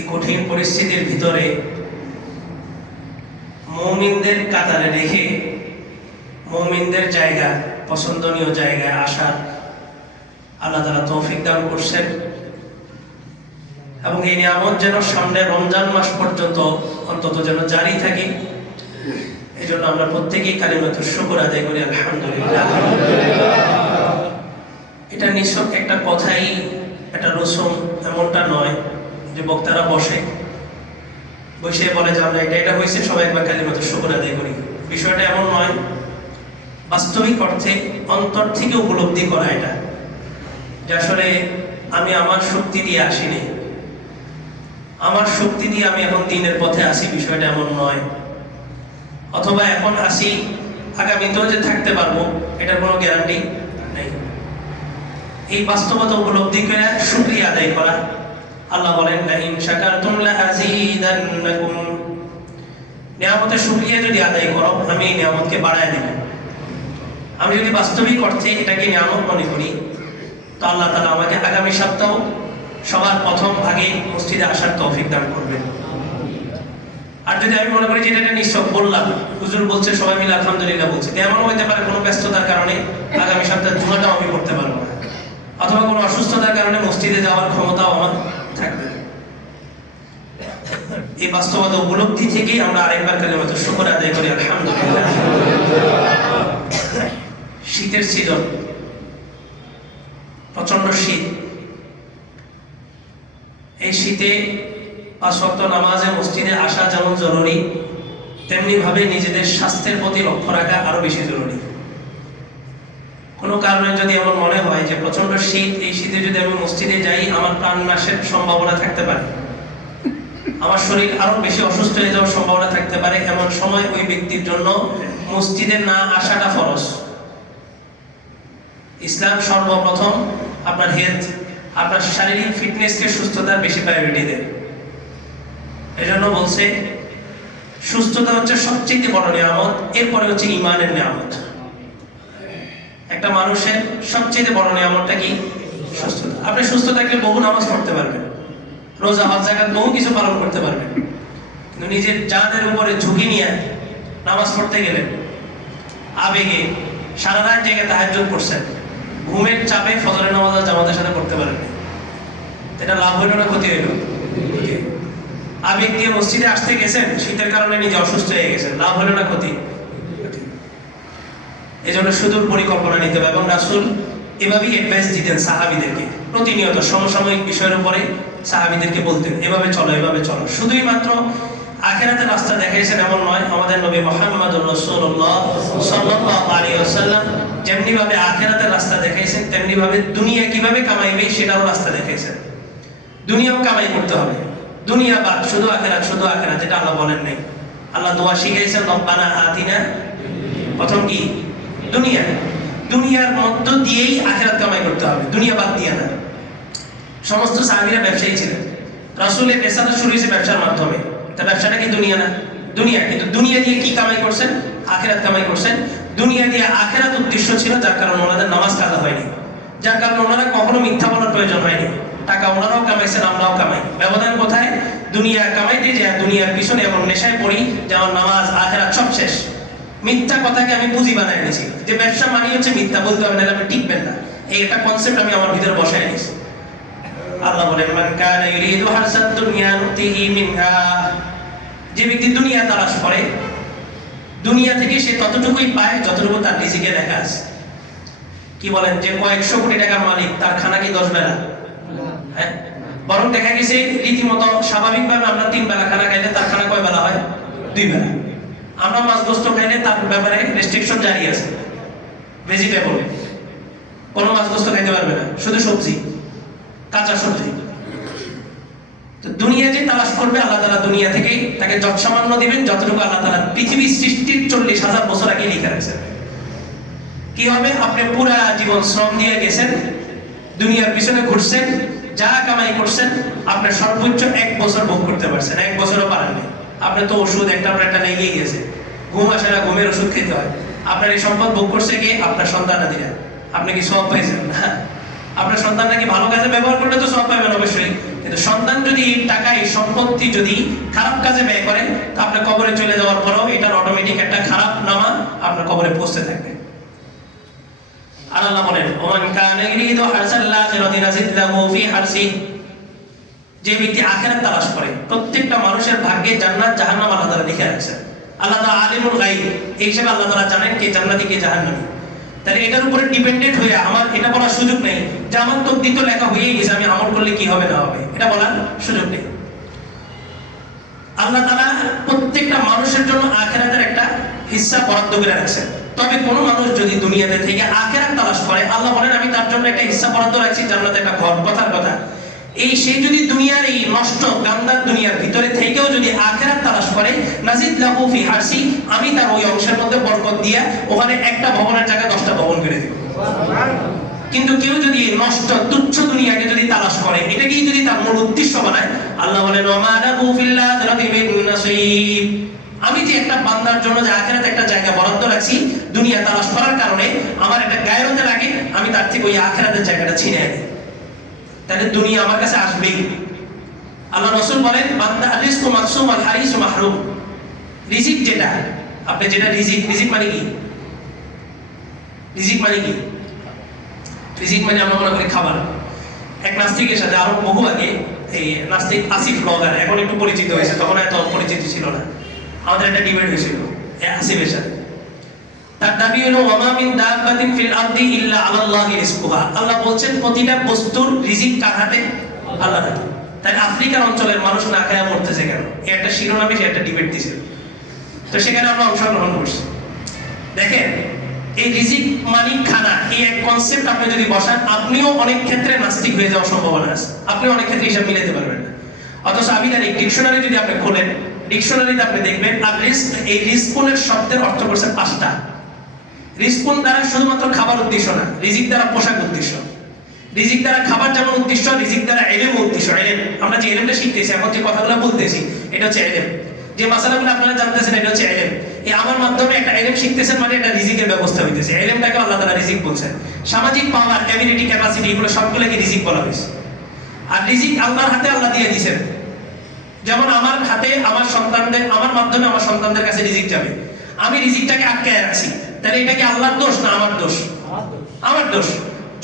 এই কঠিন পরিস্থিতির ভিতরে মুমিনদের কাতারে রেখে মুমিনদের জায়গা, পছন্দনীয় জায়গায় আসার আল্লাহ তাআলা তৌফিক দান করছেন এবং এই নিয়ামত যেন সামনে রমজান মাস পর্যন্ত অন্তত যেন জারি থাকে। এই জন্য আমরা প্রত্যেকেই কালিমাতুশ শুকর আদায় করি, আলহামদুলিল্লাহ। এটা নিছক একটা কথাই, একটা রসুম এমনটা নয় যে বক্তারা বসে বলে যে আমরা এটা হয়েছে সবাই একবার কালিমাতুশ শুকর আদায় করি। বিষয়টা এমন নয়, বাস্তবিক অর্থে অন্তর থেকে উপলব্ধি করা এটা যে আসলে আমি আমার শক্তি দিয়ে আসিনি, আমার শক্তি দিয়ে আমি এখন দিনের পথে আসি, বিষয়টা এমন নয়। অথবা এখন আসি, আগামীতেও যে থাকতে পারবো এটার কোনো গ্যারান্টি নেই। এই বাস্তবতা উপলব্ধি করে শুকরিয়া আদায় করা। আল্লাহ বলেন লা ইন শাকারতুম লা আযীদান্নাকুম, নিয়ামতের শুকরিয়া যদি আদায় করো আমি এই নিয়ামতকে বাড়ায় দেব। আমি যদি বাস্তবিক অর্থে এটাকে নিয়ামত মনে করি তো আল্লাহ তাআলা আমাকে আগামী সপ্তাহ সবার প্রথম আগে মসজিদে আসার তৌফিক দান করবেন। আর যদি আমি মনে করি যে এটা নিশ্চয় বললাম, হুজুর বলছে সবাই মিলে আলহামদুলিল্লাহ বলছে, এমন হইতে পারে কোনো ব্যস্ততার কারণে আগামী সপ্তাহে জুমাটাও আমি করতে পারবো না, অথবা কোনো অসুস্থতার কারণে মসজিদে যাওয়ার ক্ষমতাও আমার থাকবে না। এই বাস্তবতা উপলব্ধি থেকেই আমরা আরেকবার কালিমাতুশ শুকর আদায় করি, আলহামদুলিল্লাহ। শীতের সিজন, প্রচন্ড শীত। এই শীতে ৫ ওয়াক্ত নামাজে মসজিদে আসা যেমন জরুরি, তেমনি ভাবে নিজেদের স্বাস্থ্যের প্রতি লক্ষ্য রাখা আরো বেশি জরুরি। কোনো কারণে যদি এমন মনে হয় যে প্রচন্ড শীত, এই শীতে যদি আমি মসজিদে যাই আমার প্রাণ নাশের সম্ভাবনা থাকতে পারে, আমার শরীর আরো বেশি অসুস্থ হয়ে যাওয়ার সম্ভাবনা থাকতে পারে, এমন সময় ওই ব্যক্তির জন্য মসজিদে না আসাটা ফরজ। ইসলাম সর্বপ্রথম আপনার হেলথ, আপনার শারীরিক ফিটনেসকে, সুস্থতার বেশি প্রায়োরিটি দেয়। এজন্য বলছে সুস্থতা হচ্ছে সবচেয়ে বড় নিয়ামত, এরপরে হচ্ছে ঈমানের নিয়ামত। একটা মানুষের সবচেয়ে বড় নিয়ামতটা কি? সুস্থতা। আপনি সুস্থ থাকলে বহু নামাজ পড়তে পারবেন, রোজা হজ যাকাত বহু কিছু পালন করতে পারবেন, কিন্তু নিজের জানের উপরে ঝুঁকি নিয়ে নামাজ পড়তে গেলেন, আবেগে সারা রাত জেগে তাহাজ্জুদ করছেন, ঘুমের চাপে ফজরের নামাজ জামাতের সাথে করতে পারেন, এটা লাভ হইল না ক্ষতি হইল? আবেগ দিয়ে মসজিদে আসতে গেছেন, শীতের কারণে নিজে অসুস্থ হয়ে গেছেন, লাভ হলো না ক্ষতি? এই জন্য সুদূর পরিকল্পনা নিতে হবে। এবং রাসূল এভাবেই অ্যাডভাইস দিতেন সাহাবীদেরকে, প্রতিনিয়ত সমসাময়িক বিষয়ের উপরে সাহাবীদেরকে বলতেন এভাবে চলো, এভাবে চলো। শুধুই মাত্র আখিরাতের রাস্তা দেখাইছেন এমন নয়, আমাদের নবী মুহাম্মদুর রাসূলুল্লাহ সাল্লাল্লাহু আলাইহি ওয়াসাল্লাম যেমনি ভাবে আখিরাতের রাস্তা দেখাইছেন, তেমনি ভাবে দুনিয়া কিভাবে কামাইবে সেটাও রাস্তা দেখাইছেন। দুনিয়াও কামাই করতে হবে, দুনিয়া বাদ, শুধু আখিরাত, শুধু আখিরাত, যেটা আল্লাহ বলেন নাই। আল্লাহ দোয়া শিখাইছেন রব্বানা আতিনা, প্রথম কি? দুনিয়া। দুনিয়ার মধ্য দিয়েই আখিরাত কামাই করতে হবে, দুনিয়া বাদ দিয়ে না। সমস্ত সাহাবীরা ব্যবসায়ী ছিলেন, রাসূলের পেশাটা শুরু হয়েছে ব্যবসার মাধ্যমে। তা ব্যবসাটা কি দুনিয়া না? দুনিয়া। কিন্তু দুনিয়া দিয়ে কি কামাই করছেন? আখিরাত কামাই করছেন। দুনিয়া দিয়ে আখিরাত উদ্দেশ্য ছিল, যার কারণে ওনাদের নামাজ কাজা হয়নি, যার কারণে ওনারা কখনো মিথ্যা বলার প্রয়োজন হয়নি। টাকা ওনারাও কামাইছেন, আমরাও কামাই। ব্যবধান কোথায়? দুনিয়া কামাইতে যে দুনিয়ার পিছনে এমন নেশায় পড়ি যে আমার নামাজ আখিরাত সব শেষ। মিথ্যা কথাকে আমি পুঁজি বানায় নিয়েছি, যে ব্যবসা মানে হচ্ছে মিথ্যা, বলতে হবে না আপনি টিকবেন না, এই একটা কনসেপ্ট আমি আমার ভিতরে বসায় নিয়েছি। আল্লাহ বলেন মান কানা ইউরিদু হারসাদ দুনিয়া নুতিহি মিনহা, যে ব্যক্তি দুনিয়া তালাশ করে, দুনিয়া থেকে সে ততটুকুই পায় যতটুকু তার রিজিকে লেখা আছে। কি বলেন, যে কয়েকশো কোটি টাকার মালিক, তার খানা কি 10 বেলা? হ্যাঁ, বরং দেখা গেছে রীতিমতো স্বাভাবিকভাবে আমরা 3 বেলা খানা খাইলে তার খানা কয় বেলা হয়? 2 বেলা। আমরা মাছ গোস্ত খাইলে তার ব্যাপারে রেস্ট্রিকশন জারি আছে, ভেজিটেবল, কোনো মাছ গোস্ত খাইতে পারবে না, শুধু সবজি, কাঁচা সবজি। তো দুনিয়া যে তালাশ করবে, আল্লাহ তাআলা দুনিয়া থেকেই তাকে যত সামান্য দিবেন যতটুকু আল্লাহ তাআলা পৃথিবী সৃষ্টির 40,000 বছর আগে লিখে রাখছেন। কি হবে? আপনি পুরা জীবন শ্রম দিয়ে গেছেন, দুনিয়ার পিছনে ঘুরছেন, যা কামাই করছেন, আপনার সর্বোচ্চ 1 বছর ভোগ করতে পারছেন, 1 বছরও পারেননি। আপনি তো ওষুধ একটা লেগেই গেছে, ঘুম আসে না, ঘুমের ওষুধ খেতে হয়। আপনার এই সম্পদ ভোগ করছে কি? আপনার সন্তানাদিরা। আপনি কি সওয়াব পাইছেন? না। আপনার সন্তান নাকি ভালো কাজে ব্যবহার করলে তো সওয়াব পাবেন অবশ্যই, কিন্তু সন্তান যদি এই টাকা এই সম্পত্তি যদি খারাপ কাজে ব্যয় করেন, তো আপনার কবরে চলে যাওয়ার পরেও এটার অটোমেটিক একটা খারাপ নামা আপনার কবরে পৌঁছতে থাকবে। আর আল্লাহ বলেন, ওমান কানা ইরিদু হারসাল আখিরাতি নাজিদ লাহু ফি হারসি, যে ব্যক্তি আখিরাত তালাশ করে, প্রত্যেকটা মানুষের ভাগ্যে জান্নাত জাহান্নাম আল্লাহ তাআলা লিখে রাখছেন। আল্লাহ তাআলা আলিমুল গায়ব, এই হিসেবে আল্লাহ তাআলা জানেন কে জান্নাতি কে জাহান্নামী। তাহলে এটার উপরে ডিপেন্ডেন্ট হয়ে আমার এটা বলার সুযোগ নেই যে আমার তকদির তো লেখা হয়েই গেছে, আমি আমল করলে কি হবে না হবে, এটা বলার সুযোগ নেই। আল্লাহ তাআলা প্রত্যেকটা মানুষের জন্য আখিরাতের একটা হিস্সা বরাদ্দ করে রাখছেন। তবে কোন মানুষ যদি দুনিয়াতে থেকে আখিরাত তালাশ করে, আল্লাহ বলেন আমি তার জন্য একটা হিস্সা বরাদ্দ রাখছি জান্নাতে একটা ঘর। কথার কথা এই সে যদি দুনিয়ার এই নষ্ট গান্দার দুনিয়ার ভিতরে থেকেও যদি আখিরাত তালাশ করে, নাজিদ লাহু ফি হারসি, আমি তার ওই অংশের মধ্যে বরকত দিয়া ওখানে একটা ভবনের জায়গায় 10টা ভবন করে দেব। কিন্তু কেউ যদি নষ্ট তুচ্ছ দুনিয়াকে যদি তালাশ করে, এটাকেই যদি তার মূল উদ্দেশ্য বানায়, আল্লাহ বলেন ওমা লাহু ফিল আখিরাতি মিন নাসীব, আমি যে একটা বান্দার জন্য যে আখিরাতে একটা জায়গা বরাদ্দ রাখছি দুনিয়া তালাশ করার কারণে আমার একটা গায়রতে লাগে, আমি তার থেকে ওই আখিরাতের জায়গাটা ছিনিয়ে আনি। তাহলে দুনিয়া আমার কাছে আসবেই। আল্লাহ রাসূল বলেন, বান্দা রিজকু মাকসুম ওয়াল হারিসু মাহরুম, রিজিক যেটা আপনি যেটা রিজিক, রিজিক মানে কি? রিজিক মানে কি? রিজিক মানে আমরা মনে করি খাবার। এক নাস্তিকের সাথে আরো বহু আগে, এই নাস্তিক আসিফ ব্লগার, এখন একটু পরিচিত হয়েছে, তখন এত পরিচিত ছিল না, আমাদের একটা ডিবেট হয়েছিল আসিফের সাথে। তার দাবি হলো ওয়া মা মিন দাব্বাতিন ফিল আরদি ইল্লা আলাল্লাহি রিজকুহা, আল্লাহ বলেন প্রতিটা বস্তুর রিজিক কার হাতে? আল্লাহর হাতে। তাই আফ্রিকার অঞ্চলের মানুষ না খেয়ে মরতেছে কেন, এই একটা শিরোনামে সে একটা ডিবেট দিয়েছিল, তো সেখানে আমরা অংশগ্রহণ করছি। দেখেন এই রিজিক মানে খানা, এই এক কনসেপ্ট আপনি যদি বসান, আপনিও অনেক ক্ষেত্রে নাস্তিক হয়ে যাওয়ার সম্ভাবনা আছে, আপনি অনেক ক্ষেত্রে হিসাব মিলাতে পারবেন না। অথচ আবিধানিক ডিকশনারি যদি আপনি খোলেন, ডিকশনারিতে আপনি দেখবেন আর এই রিজকুনের শব্দের অর্থ করছে 5টা। রিজকুন দ্বারা শুধুমাত্র খাবার উদ্দেশ্য না, রিজিক দ্বারা পোশাক উদ্দেশ্য। রিজিক দ্বারা খাবার যেমন উদ্দেশ্য, রিজিক দ্বারা ইলম উদ্দেশ্য। ইলম আমরা যে ইলমটা শিখতেছি, এখন যে কথাগুলো বলতেছি, এটা হচ্ছে ইলম। যে মাসালাগুলো আপনারা জানতেছেন, এটা হচ্ছে ইলম। এই আমার মাধ্যমে একটা ইলম শিখতেছেন মানে এটা রিজিকের ব্যবস্থা হইতেছে। ইলমটাকে আল্লাহ তাআলা রিজিক বলছেন। সামাজিক পাওয়ার, অ্যাবিলিটি, ক্যাপাসিটি, এগুলো সবগুলোকে রিজিক বলা হয়েছে। আর রিজিক আল্লাহর হাতে আল্লাহ দিয়ে দিয়েছেন। যেমন আমার হাতে আমার সন্তানদের, আমার মাধ্যমে আমার সন্তানদের কাছে রিজিক যাবে, আমি রিজিকটাকে আটকায় রাখছি, তাহলে এটা কি আল্লাহর দোষ না আমার দোষ? আমার দোষ।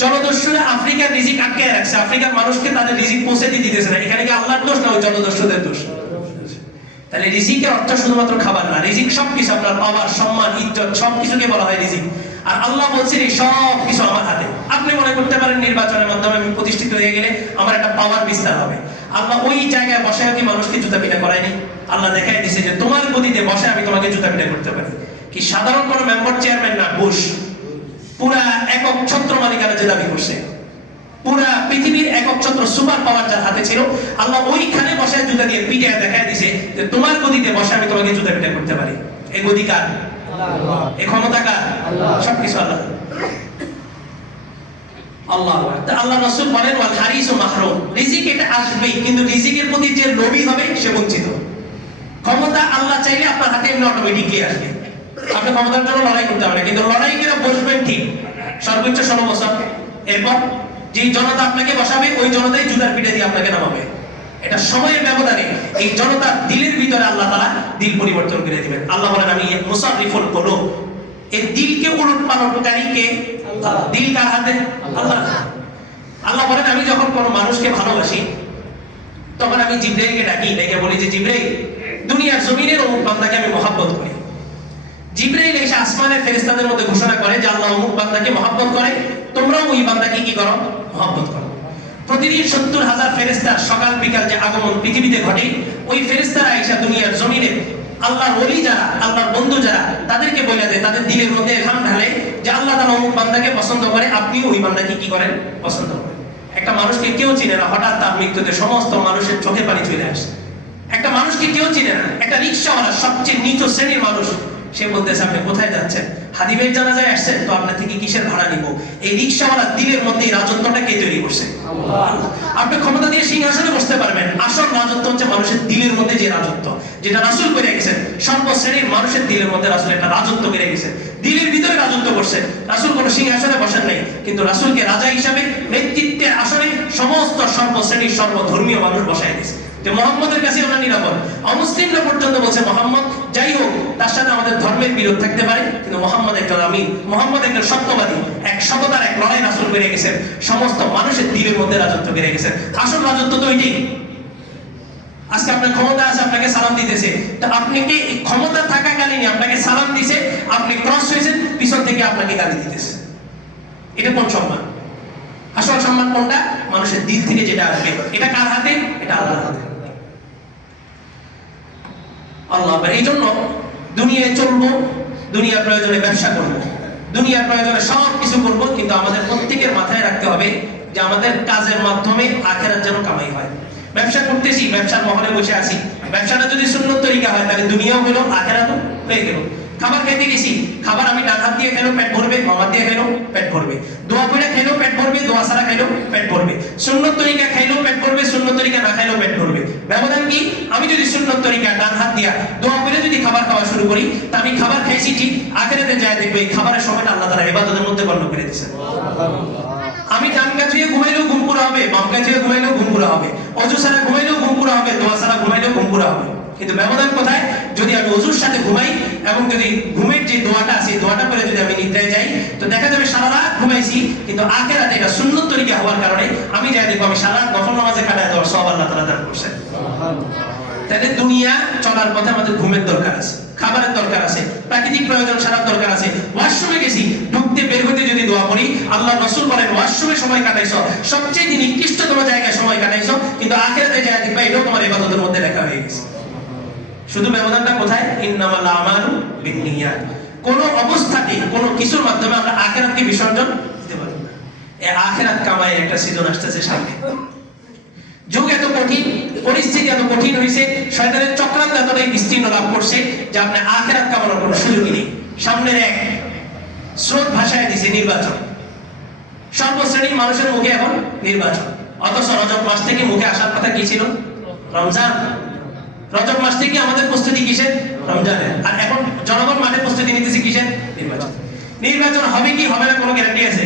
জলদস্যুরা আফ্রিকার রিজিক আটকায় রাখছে, আফ্রিকার মানুষকে তাদের রিজিক পৌঁছে দিতেছে না, এখানে কি আল্লাহর দোষ না ওই জলদস্যুদের দোষ? তাহলে রিজিকের অর্থ শুধুমাত্র খাবার না, রিজিক সবকিছু, আপনার পাওয়ার, সম্মান, ইজ্জত সবকিছুকে বলা হয় রিজিক। আর আল্লাহ বলছেন এই সব কিছু আমার হাতে। আপনি মনে করতে পারেন নির্বাচনের মাধ্যমে আমি প্রতিষ্ঠিত হয়ে গেলে আমার একটা পাওয়ার বিস্তার হবে। আল্লাহ ওই জায়গায় বসে কি মানুষকে জুতা পিটা করায়নি? আল্লাহ দেখাই দিয়েছে যে তোমার গদিতে বসে আমি তোমাকে জুতা পিটা করতে পারি। কি সাধারণ কোনো মেম্বার, চেয়ারম্যান না, বুশ পুরা একক ছত্র মালিকানা যে দাবি করছে, পুরা পৃথিবীর একক ছত্র সুপার পাওয়ার যার হাতে ছিল, আল্লাহ ওইখানে বসে জুতা দিয়ে পিটে দেখাই দিয়েছে যে তোমার গদিতে বসে আমি তোমাকে জুতা পিটা করতে পারি। এই গদি কার? এই ক্ষমতা কার? সবকিছু আল্লাহ। আল্লাহ আল্লাহ রাসূল বলেন ওয়াল হারিসু মাহরুম, রিজিক এটা আসবেই, কিন্তু রিজিকের প্রতি যে লোভী হবে সে বঞ্চিত। ক্ষমতা আল্লাহ চাইলে আপনার হাতে এমনি অটোমেটিকলি আসবে, আপনি ক্ষমতার জন্য লড়াই করতে পারেন, কিন্তু লড়াই করে বসবেন ঠিক সর্বোচ্চ 16 বছর, এরপর যে জনতা আপনাকে বসাবে ওই জনতাই জুতার পিঠে দিয়ে আপনাকে নামাবে। এটা সময়ের ব্যবধানে এই জনতার দিলের ভিতরে আল্লাহ তাআলা দিল পরিবর্তন করে দিবেন। আল্লাহ বলেন আমি মুসাররিফুল কুলুব, এই দিলকে উলটপালটকারী কে? দিল কার হাতে? আল্লাহ। আল্লাহ বলেন আমি যখন কোনো মানুষকে ভালোবাসি তখন আমি জিবরাইলকে ডাকি, ডেকে বলি যে জিবরাইল, দুনিয়ার জমিনের অমুক বান্দাকে আমি মহব্বত করি। জিবরাইল এসে আসমানের ফেরেশতাদের মধ্যে ঘোষণা করে যে আল্লাহ অমুক বান্দাকে মহব্বত করে, তোমরাও ওই বান্দাকে কি করো? মহব্বত করো। প্রতিদিন 70,000 ফেরেশতার সকাল বিকাল যে আগমন পৃথিবীতে ঘটে, ওই ফেরেশতারা এসে দুনিয়ার জমিনে আল্লাহর ওলি যারা, আল্লাহর বন্ধু যারা, তাদেরকে বলে দেয়, তাদের দিলের মধ্যে এলহাম ঢালে যে আল্লাহ তাআলা অমুক বান্দাকে পছন্দ করে, আপনি ওই বান্দাকে কি করেন? পছন্দ করেন। একটা মানুষকে কেউ চিনে না, হঠাৎ তার মৃত্যুতে সমস্ত মানুষের চোখে পানি চলে আসে। একটা মানুষকে কেউ চিনে না, একটা রিকশাওয়ালা, সবচেয়ে নিচু শ্রেণীর মানুষ, সে বলতেছে আপনি কোথায় যাচ্ছেন? হাদিবের জানাজায় আসছেন, তো আপনার থেকে কিসের ভাড়া নিব? এই রিকশাওয়ালা দিলের মধ্যে এই রাজত্বটা কে তৈরি করছে? আপনি ক্ষমতা দিয়ে সিংহাসনে বসতে পারবেন, আসল রাজত্ব হচ্ছে মানুষের দিলের মধ্যে যে রাজত্ব, যেটা রাসূল করে গেছেন। সর্বশ্রেণীর মানুষের দিলের মধ্যে রাসূল একটা রাজত্ব করে গেছেন, দিলের ভিতরে রাজত্ব করছেন। রাসূল কোনো সিংহাসনে বসেন নাই, কিন্তু রাসূলকে রাজা হিসাবে নেতৃত্বের আসনে সমস্ত সর্বশ্রেণীর সর্বধর্মীয় মানুষ বসায় দিয়েছে। যে মুহাম্মদের কাছে আমরা নিরাপদ। অমুসলিমরা পর্যন্ত বলছে মুহাম্মদ যাই হোক তার সাথে আমাদের ধর্মের বিরোধ থাকতে পারে, কিন্তু মুহাম্মদ একজন আমিন, মুহাম্মদ একজন সত্যবাদী, এক সততার এক লড়াই রাসূল করে গেছেন, সমস্ত মানুষের দিলের মধ্যে রাজত্ব করে গেছেন। আসল রাজত্ব তো ওইটাই। আজকে আপনার ক্ষমতা আছে, আপনাকে সালাম দিতেছে, তো আপনি কি ক্ষমতা থাকাকালীন আপনাকে সালাম দিছে, আপনি ক্রস হয়েছেন, পিছন থেকে আপনাকে গালি দিতেছে, এটা কোন সম্মান? আসল সম্মান কোনটা? মানুষের দিল থেকে যেটা আসবে। এটা কার হাতে? এটা আল্লাহর হাতে। আল্লাহ এই জন্য দুনিয়ায় চলবো, দুনিয়ার প্রয়োজনে ব্যবসা করব, দুনিয়ার প্রয়োজনে সব কিছু করব, কিন্তু আমাদের প্রত্যেকের মাথায় রাখতে হবে যে আমাদের কাজের মাধ্যমে আখিরাত যেন কামাই হয়। ব্যবসা করতেছি, ব্যবসার মহলে বসে আছি, ব্যবসাটা যদি সুন্নত তরিকা হয় তাহলে দুনিয়াও হলো আখিরাতও হয়ে গেল। খাবার খেতে গেছি, খাবার আমি ডান হাত দিয়ে খেলেও পেট ভরবে, বাম হাত দিয়ে খেলেও পেট ভরবে, দোয়া করে খেলেও পেট ভরবে, দোয়া ছাড়া খেলেও পেট ভরবে, সুন্নত তরিকা খাইলেও পেট ভরবে, সুন্নত তরিকা না খাইলেও পেট ভরবে। ব্যবধান কি? আমি যদি সুন্নত তরিকা ডান হাত দিয়া দোয়া করে যদি খাবার খাওয়া শুরু করি, তা আমি খাবার খাইছি ঠিক, আখিরাতে যায় দেখবে এই খাবারের সময়টা আল্লাহ তাআলা ইবাদতের মধ্যে গণ্য করে দিয়েছেন। আমি ডান কাছে ঘুমাইলেও ঘুম পুরা হবে, বাম কাছে ঘুমাইলেও ঘুম পুরা হবে, অজু ছাড়া ঘুমাইলেও ঘুম পুরা হবে, দোয়া ছাড়া ঘুমাইলেও ঘুম পুরা হবে। কিন্তু ব্যবধান কোথায়? যদি আমি ওযুর সাথে ঘুমাই এবং যদি ঘুমের যে দোয়াটা আছে দোয়াটা করে যদি আমি নিদ্রায় যাই, তো দেখা যাবে সারা রাত ঘুমাইছি, কিন্তু আখিরাতে এটা সুন্নত তরিকা হওয়ার কারণে আমি যাই দেখব আমি সারা রাত নফল নামাজে কাটায় দেওয়ার সওয়াব আল্লাহ তাআলা দান করছেন। তাহলে দুনিয়া চলার পথে আমাদের ঘুমের দরকার আছে, খাবারের দরকার আছে, প্রাকৃতিক প্রয়োজন সারার দরকার আছে। ওয়াশরুমে গেছি, ঢুকতে বের হতে যদি দোয়া করি, আল্লাহ রাসূল বলেন ওয়াশরুমে সময় কাটাইছো, সবচেয়ে নিকৃষ্টতম জায়গায় সময় কাটাইছো, কিন্তু আখিরাতে যায় দেখবা এটাও তোমার ইবাদতের মধ্যে লেখা হয়ে গেছে। শুধু ব্যবধানটা কোথায়? ইন্নামাল আমালু বিন্নিয়াত। কোন অবস্থাতে কোন কিছুর মাধ্যমে আমরা আখিরাতকে বিসর্জন দিতে পারি না। এই আখিরাত কামাইয়ের একটা সিজন আসতেছে সামনে। যুগ এত কঠিন, পরিস্থিতি এত কঠিন হয়েছে, শয়তানের চক্রান্ত এতটাই বিস্তীর্ণ লাভ করছে যে আপনি আখিরাত কামানোর কোনো সুযোগই নেই। সামনের এক স্রোত ভাষায় দিছে নির্বাচন, সর্বশ্রেণীর মানুষের মুখে এখন নির্বাচন। অথচ রজব মাস থেকে মুখে আসার কথা কি ছিল? রমজান। রজব মাস থেকে আমাদের প্রস্তুতি কিসের? রমজানের। আর এখন জনগণ মাঠে প্রস্তুতি নিতেছে কিসের? নির্বাচন। নির্বাচন হবে কি হবে না কোনো গ্যারান্টি আছে?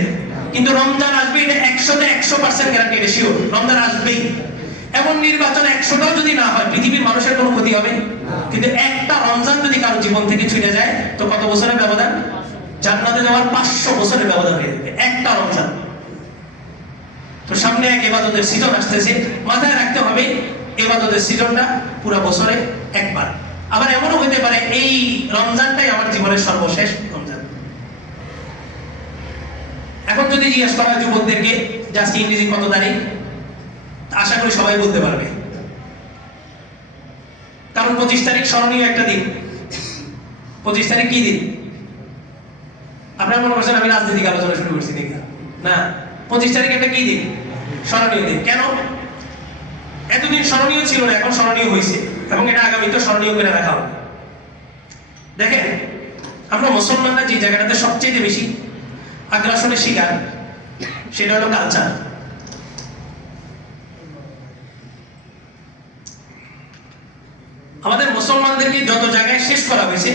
কিন্তু রমজান আসবে, এটা 100তে 100% গ্যারান্টি, এটা শিওর, রমজান আসবেই। এমন নির্বাচন 100টাও যদি না হয় পৃথিবীর মানুষের কোনো ক্ষতি হবে? কিন্তু একটা রমজান যদি কারো জীবন থেকে ছুটে যায়, তো কত বছরের ব্যবধান? জান্নাতে যাওয়ার 500 বছরের ব্যবধান হয়ে যাবে একটা রমজান। তো সামনে এক ইবাদতের সিজন আসতেছে, মাথায় রাখতে হবে ইবাদতের সিজনটা পুরো বছরে একবার। আবার এমনও হতে পারে এই রমজানটাই আমার জীবনের সর্বশেষ রমজান। এখন যদি জিজ্ঞেস করা হয় যুবকদেরকে যে আজকে ইংরেজি কত তারিখ, আশা করি সবাই বলতে পারবে, কারণ 25 তারিখ স্মরণীয় একটা দিন। 25 তারিখ কি দিন? আপনারা মনে করছেন আমি রাজনৈতিক আলোচনা শুরু করছি নাকি? না, 25 তারিখ একটা কি দিন? স্মরণীয় দিন। কেন? এতদিন স্মরণীয় ছিল না, এখন স্মরণীয় হয়েছে, এবং এটা আগামীতে স্মরণীয় করে রাখা হবে। দেখেন, আমরা মুসলমানরা যে জায়গাটাতে সবচেয়ে বেশি আগ্রাসনের শিকার, সেটা হলো কালচার। আমাদের মুসলমানদেরকে যত জায়গায় শেষ করা হয়েছে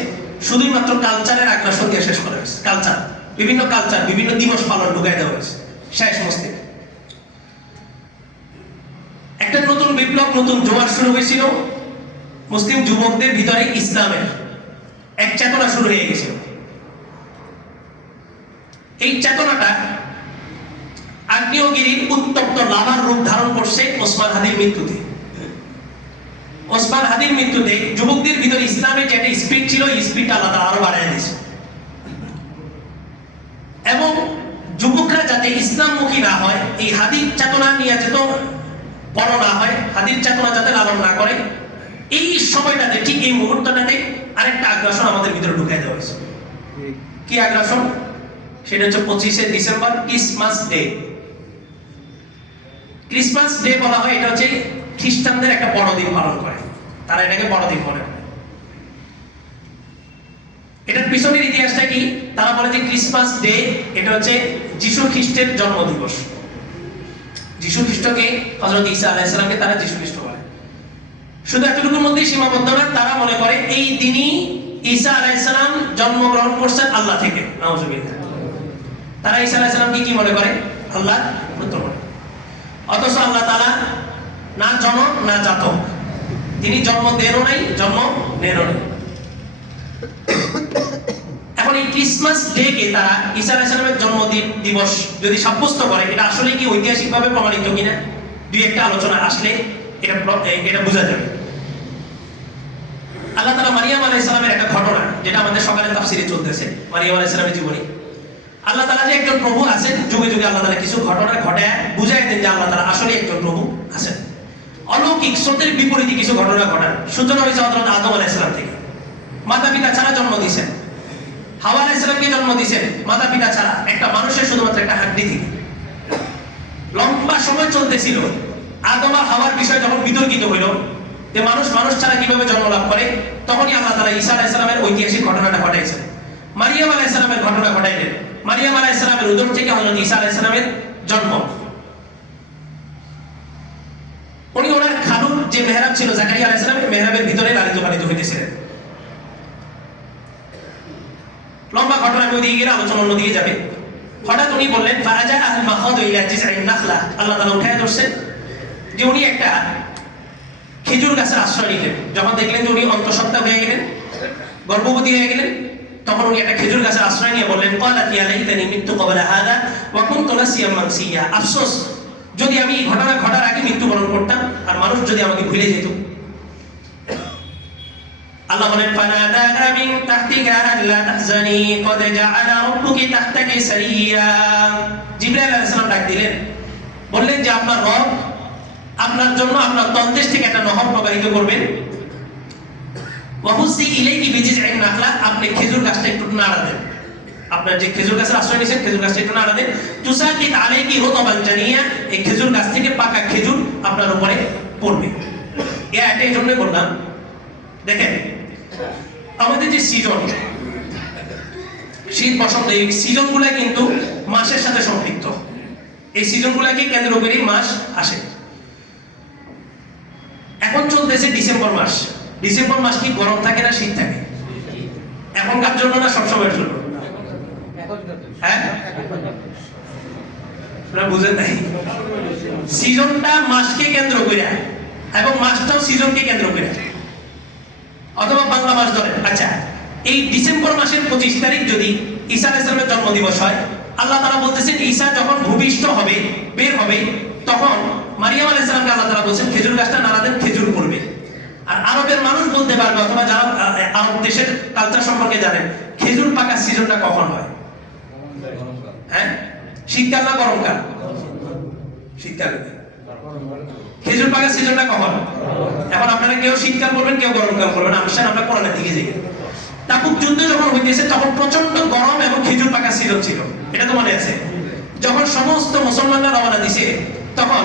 শুধুই মাত্র কালচারের আগ্রাসন দিয়ে শেষ করা হয়েছে। কালচার, বিভিন্ন দিবস পালন ঢুকাই দেওয়া হয়েছে শেষ মস্তিষ্কে। একটা নতুন বিপ্লব, নতুন জোয়ার শুরু হয়েছিল মুসলিম যুবকদের ভিতরে, ইসলামের এক চেতনা শুরু হয়ে গেছিল। এই চেতনাটা আগ্নেয়গিরির উত্তপ্ত লাভার রূপ ধারণ করছে ওসমান হাদির মৃত্যুতে। ওসমান হাদির মৃত্যুতে যুবকদের ভিতরে ইসলামের যে একটা স্পিড ছিল, এই স্পিডটা আল্লাহ তাআলা আরো বাড়ায় দিয়েছে। এবং যুবকরা যাতে ইসলামমুখী না হয়, এই হাদির চেতনা নিয়ে যেত বড় না হয়, হাদির চেতনা যাতে লালন না করে, এই সময়টাতে, ঠিক এই মুহূর্তটাতে আরেকটা আগ্রাসন আমাদের ভিতরে ঢুকাই দেওয়া হয়েছে। কি আগ্রাসন? সেটা হচ্ছে 25শে December, Christmas day. Christmas day বলা হয়, এটা হচ্ছে খ্রিস্টানদের একটা বড়দিন পালন করে, তারা এটাকে বড়দিন মনে করে। এটার পিছনের ইতিহাসটা কি? তারা বলে যে ক্রিসমাস ডে এটা হচ্ছে যিশু খ্রিস্টের জন্মদিবস। যিশু খ্রিস্টকে, হযরত ঈসা আলাইহিস সালামকে তারা যিশু খ্রিস্ট বলে। শুধু এতটুকুর মধ্যেই সীমাবদ্ধ না, তারা মনে করে এই দিনই ঈসা আলাইহিস সালাম জন্মগ্রহণ করছেন আল্লাহ থেকে। নাউজুবিল্লাহ। তারা ঈসা আলাইহিস সালামকে কি মনে করে? আল্লাহর পুত্র মনে। অথচ আল্লাহ তাআলা না জনক না জাতক, তিনি জন্ম দেনও নাই, জন্ম নেনও নাই। এখন এই ক্রিসমাস ডে কে তারা ঈসা আলাইহিস সালামের জন্ম দিবস যদি সাব্যস্ত করে, এটা আসলে কি ঐতিহাসিকভাবে প্রমাণিত কিনা দুই একটা আলোচনা আসলে এটা বোঝা যাবে। আল্লাহ তাআলা মারিয়াম আলাইহিস সালামের একটা ঘটনা, যেটা আমাদের সকালে তাফসীরে চলতেছে, মারিয়াম আলাইহিস সালামের জীবনী। আল্লাহ তাআলা যে একজন প্রভু আছেন, যুগে যুগে আল্লাহ তাআলা কিছু ঘটনা ঘটায় বুঝায় দেন যে আল্লাহ তাআলা আসলে একজন প্রভু আছেন। অলৌকিক সত্যের বিপরীতে কিছু ঘটনা ঘটান। সূচনা হয়েছে হযরত আদম আলাইহিস সালাম থেকে। মাতা পিতা ছাড়া জন্ম দিয়েছেন। হাওয়া আলাইহিস সালামকে জন্ম দিয়েছেন মাতা পিতা ছাড়া, একটা মানুষের শুধুমাত্র একটা হাড্ডি থেকে। লম্বা সময় চলতেছিল। আদম আর হাওয়ার বিষয় যখন বিতর্কিত হইল যে মানুষ ছাড়া কিভাবে জন্ম লাভ করে, তখনই আল্লাহ তাআলা ঈসা আলাইহিস সালামের ঐতিহাসিক ঘটনাটা ঘটাইছেন। মারিয়াম আলাইহিস সালামের ঘটনা ঘটাইলেন। মারিয়াম আলাইহিস সালামের উদর থেকে হযরত ঈসা আলাইহিস সালামের জন্ম। উনি ওনার খালুর যে মেহরাব ছিল জাকারিয়া আলাইহিস সালামের মেহরাবের ভিতরে লালিত পালিত হইতেছিলেন। লম্বা ঘটনা ওইদিকে গেলে আলোচনা অন্যদিকে যাবে। হঠাৎ উনি বললেন ফাজা আল মাখাদ ইলা জিসআইন নাখলা, আল্লাহ তাআলা উঠায় ধরছেন যে উনি একটা খেজুর গাছের আশ্রয় নিলেন। যখন দেখলেন যে উনি অন্তঃসত্ত্বা হয়ে গেলেন, গর্ভবতী হয়ে গেলেন, তখন উনি একটা খেজুর গাছের আশ্রয় নিয়ে বললেন ক্বালাত ইয়া লাইতানি মিতু ক্বাবলা হাযা ওয়া কুনতু নাসিয়াম মানসিয়া, আফসোস যদি আমি এই ঘটনা ঘটার আগে মৃত্যুবরণ করতাম আর মানুষ যদি আমাকে ভুলে যেত। আল্লাহ বলেন ফানাদানা মিন তাহতিকা আল্লা তাহজানি ক্বাদ জাআলা রাব্বুকি তাহতাকি সারিয়া। জিবরাইল আলাইহিস সালাম ডাক দিলেন, বললেন যে আপনার রব আপনার জন্য আপনার তলদেশ থেকে একটা নহর প্রবাহিত করবেন। ওয়াহুসি ইলাইকি বিজিজআইন নাখলা, আপনি খেজুর গাছটা একটু নাড়া দেন। আপনার যে খেজুর গাছের আশ্রয় নিয়েছেন খেজুর গাছটা একটু নাড়া দেন। তুসাকিত আলাইকি রুতাবান জানিয়া, এই খেজুর গাছ থেকে পাকা খেজুর আপনার উপরে পড়বে। এটা এই জন্যই বললাম, দেখেন আমাদের যে সিজন, শীত বসন্ত, এই সিজনগুলো কিন্তু মাসের সাথে সম্পৃক্ত। এই সিজনগুলোকে কেন্দ্র করেই মাস আসে। এখন চলতেছে ডিসেম্বর মাস। ডিসেম্বর মাস কি গরম থাকে না শীত থাকে? এখনকার জন্য না সবসময়ের জন্য? হ্যাঁ, বুঝেন নাই? সিজনটা মাসকে কেন্দ্র করে এবং মাসটাও সিজনকে কেন্দ্র করে, অথবা বাংলা মাস ধরেন। আচ্ছা, এই ডিসেম্বর মাসের 25 তারিখ যদি ঈসা আলাইহিস সালামের জন্মদিবস হয়, আল্লাহ তাআলা বলতেছেন ঈসা যখন ভূমিষ্ঠ হবে, বের হবে, তখন মারিয়াম আলাইহিস সালামকে আল্লাহ তাআলা বলেন খেজুর গাছটা নাড়া দেন, খেজুর পড়বে। আর আরবের মানুষ বলতে পারবে, অথবা যারা আরব দেশের কালচার সম্পর্কে জানেন, খেজুর পাকার সিজনটা কখন হয়? হ্যাঁ, শীতকাল না গরমকাল? শীতকালে। খেজুর পাকার সিজনটা কখন? এখন আপনারা কেউ শীতকাল বলবেন, কেউ গরমকাল বলবেন। আসেন আমরা কোরআনের দিকে যাই। তাবুক যুদ্ধ যখন হইতেছে তখন প্রচন্ড গরম এবং খেজুর পাকার সিজন ছিল, এটা তো মনে আছে? যখন সমস্ত মুসলমানরা রওনা দিছে, তখন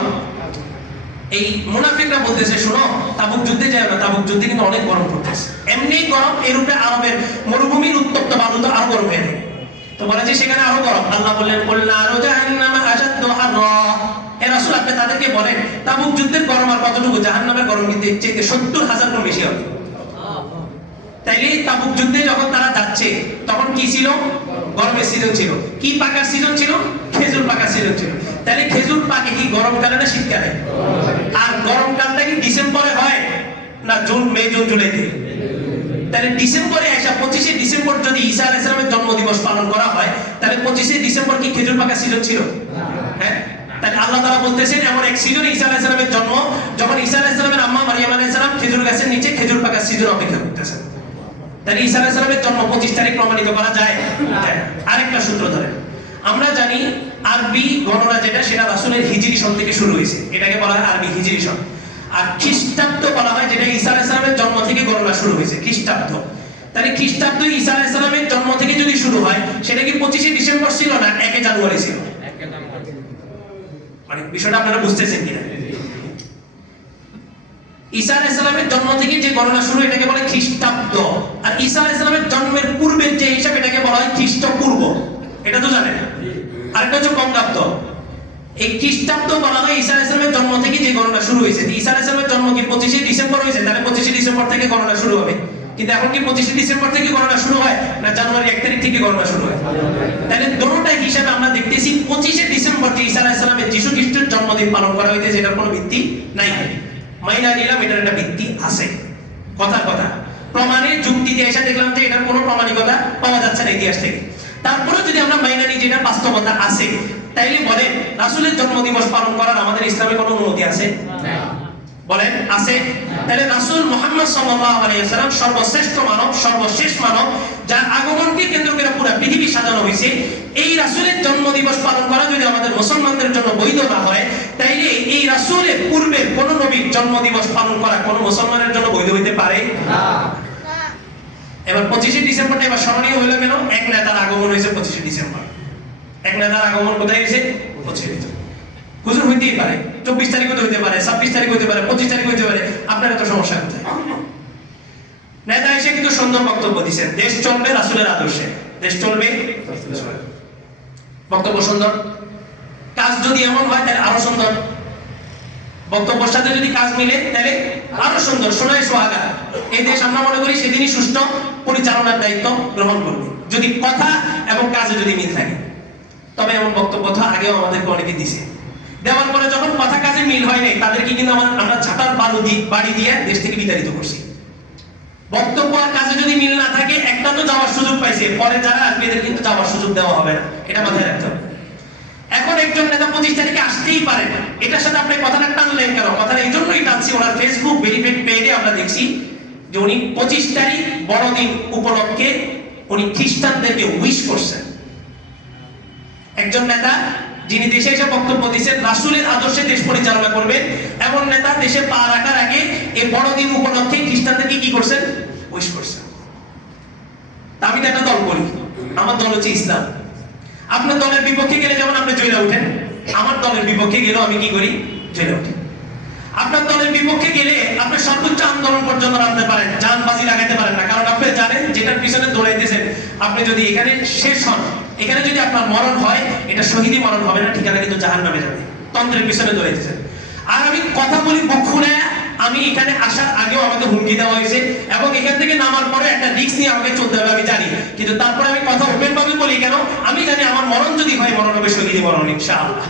এই মুনাফিকরা বলতেছে শোনো, তাবুক যুদ্ধে যায় না, তাবুক যুদ্ধে কিন্তু অনেক গরম পড়তেছে। এমনি গরম, এর উপরে আরবের মরুভূমির উত্তপ্ত বালু তো আরো গরম হয়ে যায়। তো বলে যে সেখানে আরো গরম। আল্লাহ বললেন কুলনা জাহান্নাম আশাদ্দু হাররা, হে রাসূল আপনি তাদেরকে বলেন তাবুক যুদ্ধের গরম আর কতটুকু? জাহান্নামের গরম কিন্তু এর চেয়ে 70,000 গুণ বেশি হবে। তাইলে তাবুক যুদ্ধে যখন তারা যাচ্ছে তখন কি ছিল? গরমের সিজন ছিল। কি পাকার সিজন ছিল? খেজুর পাকার সিজন ছিল। তাহলে খেজুর পাকে কি গরমকালে না শীতকালে? আর গরমকালটা কি ডিসেম্বরে হয় না জুন, মে, জুন, জুলাইতে? তাহলে ডিসেম্বরে আসা 25শে ডিসেম্বর যদি ঈসা আলাইহিস সালামের জন্মদিবস পালন করা হয়, তাহলে 25শে ডিসেম্বর কি খেজুর পাকার সিজন ছিল? হ্যাঁ। তাহলে আল্লাহ তাআলা বলতেছেন এমন এক সিজনে ঈসা আলাইহিস সালামের জন্ম, যখন ঈসা আলাইহিস সালামের আম্মা মারিয়াম আলাইহিস সালাম খেজুর গাছের নিচে খেজুর পাকার সিজন অপেক্ষা করতেছেন। তাহলে ঈসা আলাইহিস সালামের জন্ম 25 তারিখ প্রমাণিত করা যায়? আরেকটা সূত্র ধরেন, আমরা জানি আরবি গণনা যেটা, সেটা রাসূলের হিজরি সন থেকে শুরু হয়েছে, এটাকে বলা হয় আরবি হিজরি সন। আর খ্রিস্টাব্দ বলা হয় যেটা ঈসা আলাইহিস সালামের জন্ম থেকে গণনা শুরু হয়েছে, খ্রিস্টাব্দ। তাহলে খ্রিস্টাব্দ ঈসা আলাইহিস সালামের জন্ম থেকে যদি শুরু হয়, সেটা কি 25শে ডিসেম্বর ছিল না 1 জানুয়ারি ছিল? মানে বিষয়টা আপনারা বুঝতেছেন কিনা? ঈসা আলাইহিস সালামের জন্ম থেকে যে গণনা শুরু এটাকে বলে খ্রিস্টাব্দ, আর ঈসা আলাইহিস সালামের জন্মের পূর্বের যে হিসাব এটাকে বলা হয় খ্রিস্টপূর্ব। এটা তো জানেন। আর এটা হচ্ছে বঙ্গাব্দ। এই খ্রিস্টাব্দ বলা হয় ঈসা আলাইহিস সালামের জন্ম থেকে যে গণনা শুরু হয়েছে। ঈসা আলাইহিস সালামের জন্ম কি 25শে ডিসেম্বর হয়েছে, তাহলে 25শে ডিসেম্বর থেকে গণনা শুরু হবে। কিন্তু এখন কি 25শে ডিসেম্বর থেকে গণনা শুরু হয় না জানুয়ারি 1 তারিখ থেকে গণনা শুরু হয়? তাহলে দুটোটাই হিসাবে আমরা দেখতেছি 25শে ডিসেম্বর যে ঈসা আলাইহিস সালামের যিশু খ্রিস্টের জন্মদিন পালন করা হইতেছে, এটার কোনো ভিত্তি নাই। মাইনা নিলাম এটার একটা ভিত্তি আছে, কথা প্রমাণের যুক্তি দিয়ে এসে দেখলাম যে এটার কোনো প্রমাণিকতা পাওয়া যাচ্ছে না ইতিহাস থেকে। তারপরে যদি আমরা মাইনা নিই যে এটা বাস্তবতা আছে, তাইলে বলেন রাসূলের জন্মদিবস পালন করার আমাদের ইসলামে কোনো অনুমতি আছে? বলেন আছে? তাহলে রাসূল মুহাম্মদ সাল্লাল্লাহু আলাইহি ওয়াসাল্লাম সর্বশ্রেষ্ঠ মানব, সর্বশেষ মানব, যার আগমনকে কেন্দ্র করে পুরো পৃথিবী সাজানো হয়েছে। এই রাসূলের জন্মদিবস পালন করা যদি আমাদের মুসলমানদের জন্য বৈধ না হয়, তাইলে এই রাসূলের পূর্বে কোন নবীর জন্মদিবস পালন করা কোন মুসলমানের জন্য বৈধ হইতে পারে না। এবার 25শে ডিসেম্বরটা এবার স্মরণীয় হলো কেন? এক নেতার আগমন হয়েছে 25শে ডিসেম্বর। এক নেতার আগমন কোথায় হয়েছে? 25শে ডিসেম্বর। হুজুর হইতেই পারে 24 তারিখ হতে পারে, 26 তারিখ হতে পারে, 25 তারিখ হতে পারে, আপনার তো সমস্যা কোথায়? নেতা এসে কিন্তু সুন্দর বক্তব্য দিয়েছেন, দেশ চলবে রাসূলের আদর্শে, দেশ চলবে বক্তব্য সুন্দর, কাজ যদি এমন হয় তাহলে আরো সুন্দর, বক্তব্যের সাথে যদি কাজ মিলে তাহলে আরো সুন্দর, শোনায় সোহাগা। এই দেশ আমরা মনে করি সেদিনই সুষ্ঠু পরিচালনার দায়িত্ব গ্রহণ করবে যদি কথা এবং কাজে যদি মিল থাকে। তবে এমন বক্তব্য তো আগেও আমাদেরকে অনেকে দিছে, দেওয়ার পরে যখন কথা কাজে মিল হয় নাই তাদেরকে কিন্তু আমরা ছাতার বাড়ি দিয়ে দেশ থেকে বিতাড়িত করছি। বক্তব্য আর কাজে যদি মিল না থাকে, একটা তো যাওয়ার সুযোগ পাইছে, পরে যারা আসবে এদের কিন্তু যাওয়ার সুযোগ দেওয়া হবে না, এটা মাথায় রাখতে হবে। এখন একজন নেতা 25 তারিখে আসতেই পারে না, এটার সাথে আপনি কথাটা টানলেন কেন? কথাটা এই জন্যই টানছি, ওনার ফেসবুক ভেরিফাইড পেজে আমরা দেখছি যে উনি 25 তারিখ বড়দিন উপলক্ষে উনি খ্রিস্টানদেরকে উইশ করছেন। একজন নেতা যিনি দেশে এসে বক্তব্য দিচ্ছেন রাসূলের আদর্শে দেশ পরিচালনা করবেন, এমন নেতা দেশে পা রাখার আগে এই বড়দিন উপলক্ষে খ্রিস্টানদেরকে কি করছেন? উইশ করছেন। আমি তো একটা দল করি, আমার দল হচ্ছে ইসলাম। আপনার দলের বিপক্ষে গেলে যেমন আপনি জয়লা উঠেন, আমার দলের বিপক্ষে গেলেও আমি কি করি? জয়লা উঠি। আপনার দলের বিপক্ষে গেলে আপনি সর্বোচ্চ আন্দোলন পর্যন্ত নামতে পারেন, জান বাজি লাগাতে পারেন না, কারণ আপনি জানেন যেটার পিছনে দৌড়াইতেছেন, আপনি যদি এখানে শেষ হন, এখানে যদি আপনার মরণ হয়, এটা শহীদি মরণ হবে না, ঠিকানা কিন্তু জাহান্নামে যাবে, তন্ত্রের পিছনে দৌড়াইতেছেন। আর আমি কথা বলি মুখ খুলে, আমি এখানে আসার আগেও আমাকে হুমকি দেওয়া হয়েছে এবং এখান থেকে নামার পরে একটা রিস্ক নিয়ে আমাকে চলতে হবে, আমি জানি। কিন্তু তারপরে আমি কথা ওপেন ভাবে বলি কেন? আমি জানি আমার মরণ যদি হয়, মরণ হবে শহীদি মরণ ইনশাআল্লাহ,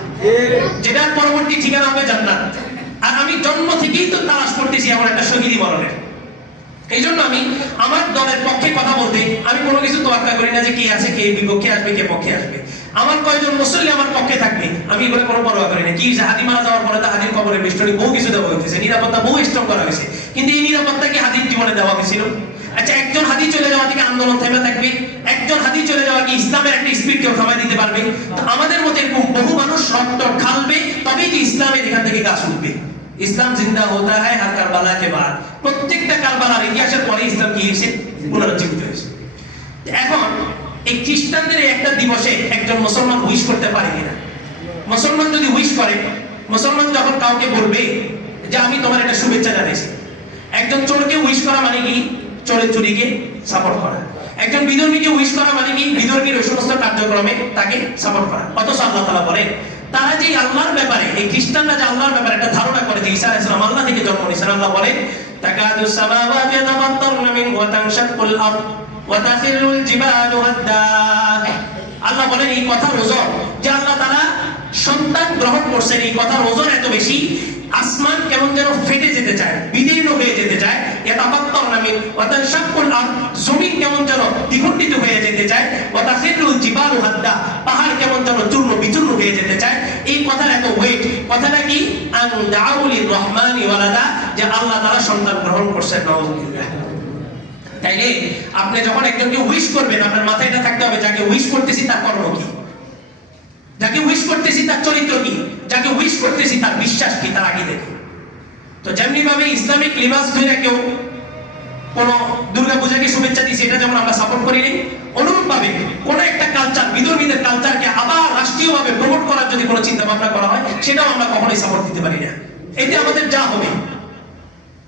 যেটার পরবর্তী ঠিকানা হবে জান্নাত। আর আমি জন্ম থেকেই তো তালাশ করতেছি এমন একটা শহীদি মরণের। এই জন্য আমি আমার দলের পক্ষে কথা বলতে আমি কোনো কিছু তোয়াক্কা করি না যে কে আছে, কে বিপক্ষে আসবে, কে পক্ষে আসবে। আমার কয়জন মুসল্লি আমার পক্ষে থাকবে, আমি এগুলো কোনো পরোয়া করি না। কি হাদি মারা যাওয়ার পরে তো হাদির কবরে বেষ্টনী বহু কিছু দেওয়া হয়েছে, নিরাপত্তা বহু স্ট্রং করা হয়েছে, কিন্তু এই নিরাপত্তা কি হাদির জীবনে দেওয়া হয়েছিল? আচ্ছা, একজন হাদি চলে যাওয়া থেকে আন্দোলন থেমে থাকবে? একজন হাদি চলে যাওয়া কি ইসলামের একটা স্পিড কেউ থামাই দিতে পারবে? তো আমাদের মতো এরকম বহু মানুষ রক্ত ঢালবে, তবেই যে ইসলামের এখান থেকে গাছ উঠবে। ইসলাম জিন্দা হতা হয় হর কারবালা কে বাদ। প্রত্যেকটা কারবালার ইতিহাসের পরে ইসলাম কি হয়েছে? পুনরুজ্জীবিত হয়েছে। এখন এই খ্রিস্টানদের একটা দিবসে একজন মুসলমান উইশ করতে পারে কিনা? মুসলমান যদি উইশ করে, মুসলমান যখন কাউকে বলবে যে আমি তোমার একটা শুভেচ্ছা জানাইছি, একজন চোরকে উইশ করা মানে কি? চোরের চুরিকে সাপোর্ট করা। একজন বিধর্মীকে উইশ করা মানে কি? বিধর্মীর ওই সমস্ত কার্যক্রমে তাকে সাপোর্ট করা। অথচ আল্লাহ তাআলা বলেন, তারা যে আল্লাহর ব্যাপারে, এই খ্রিস্টানরা যে আল্লাহর ব্যাপারে একটা ধারণা করে যে ঈসা আলাইহিস সালাম আল্লাহ থেকে জন্ম নিয়েছেন, আল্লাহ বলেন তাকাদুস সামাওয়াতু ইয়াতাফাত্তারনা মিনহু ওয়া তানশাক্কুল আরদ ওয়া তাখিরুল জিবালু হাদ্দা। আল্লাহ বলেন এই কথার ওজন যে আল্লাহ তাআলা সন্তান গ্রহণ করছেন, এই কথার ওজন এত বেশি, আসমান কেমন যেন ফেটে যেতে চায়, বিদীর্ণ হয়ে যেতে চায়। ইয়াতাফাত্তারনা মিনহু ওয়া তানশাক্কুল আরদ, জমিন কেমন যেন দ্বিখণ্ডিত হয়ে যেতে চায়। ওয়া তাখিরুল জিবালু হাদ্দা, পাহাড় কেমন যেন চূর্ণ বিচূর্ণ হয়ে যেতে চায়। এই কথার এত ওয়েট, কথাটা কি? আন দাউলির রহমানি ওয়ালাদা, যে আল্লাহ তাআলা সন্তান গ্রহণ করছেন। নাউযুবিল্লাহ। তাইলে আপনি যখন একজনকে উইশ করবেন, আপনার মাথায় এটা থাকতে হবে যাকে উইশ করতেছি তার কর্ম কি, যাকে উইশ করতেছি তার চরিত্র কি, যাকে উইশ করতেছি তার বিশ্বাস কি, তার আকীদা কি। তো যেমনি ভাবে ইসলামিক লিবাস ধরে কেউ কোন দুর্গা পূজাকে শুভেচ্ছা দিয়েছে, এটা যেমন আমরা সাপোর্ট করি নাই, অনুরূপ ভাবে কোন একটা কালচার, বিধর্মীদের কালচারকে আবার রাষ্ট্রীয়ভাবে প্রমোট করার যদি কোনো চিন্তা ভাবনা করা হয়, সেটাও আমরা কখনোই সাপোর্ট দিতে পারি না। এতে আমাদের যা হবে,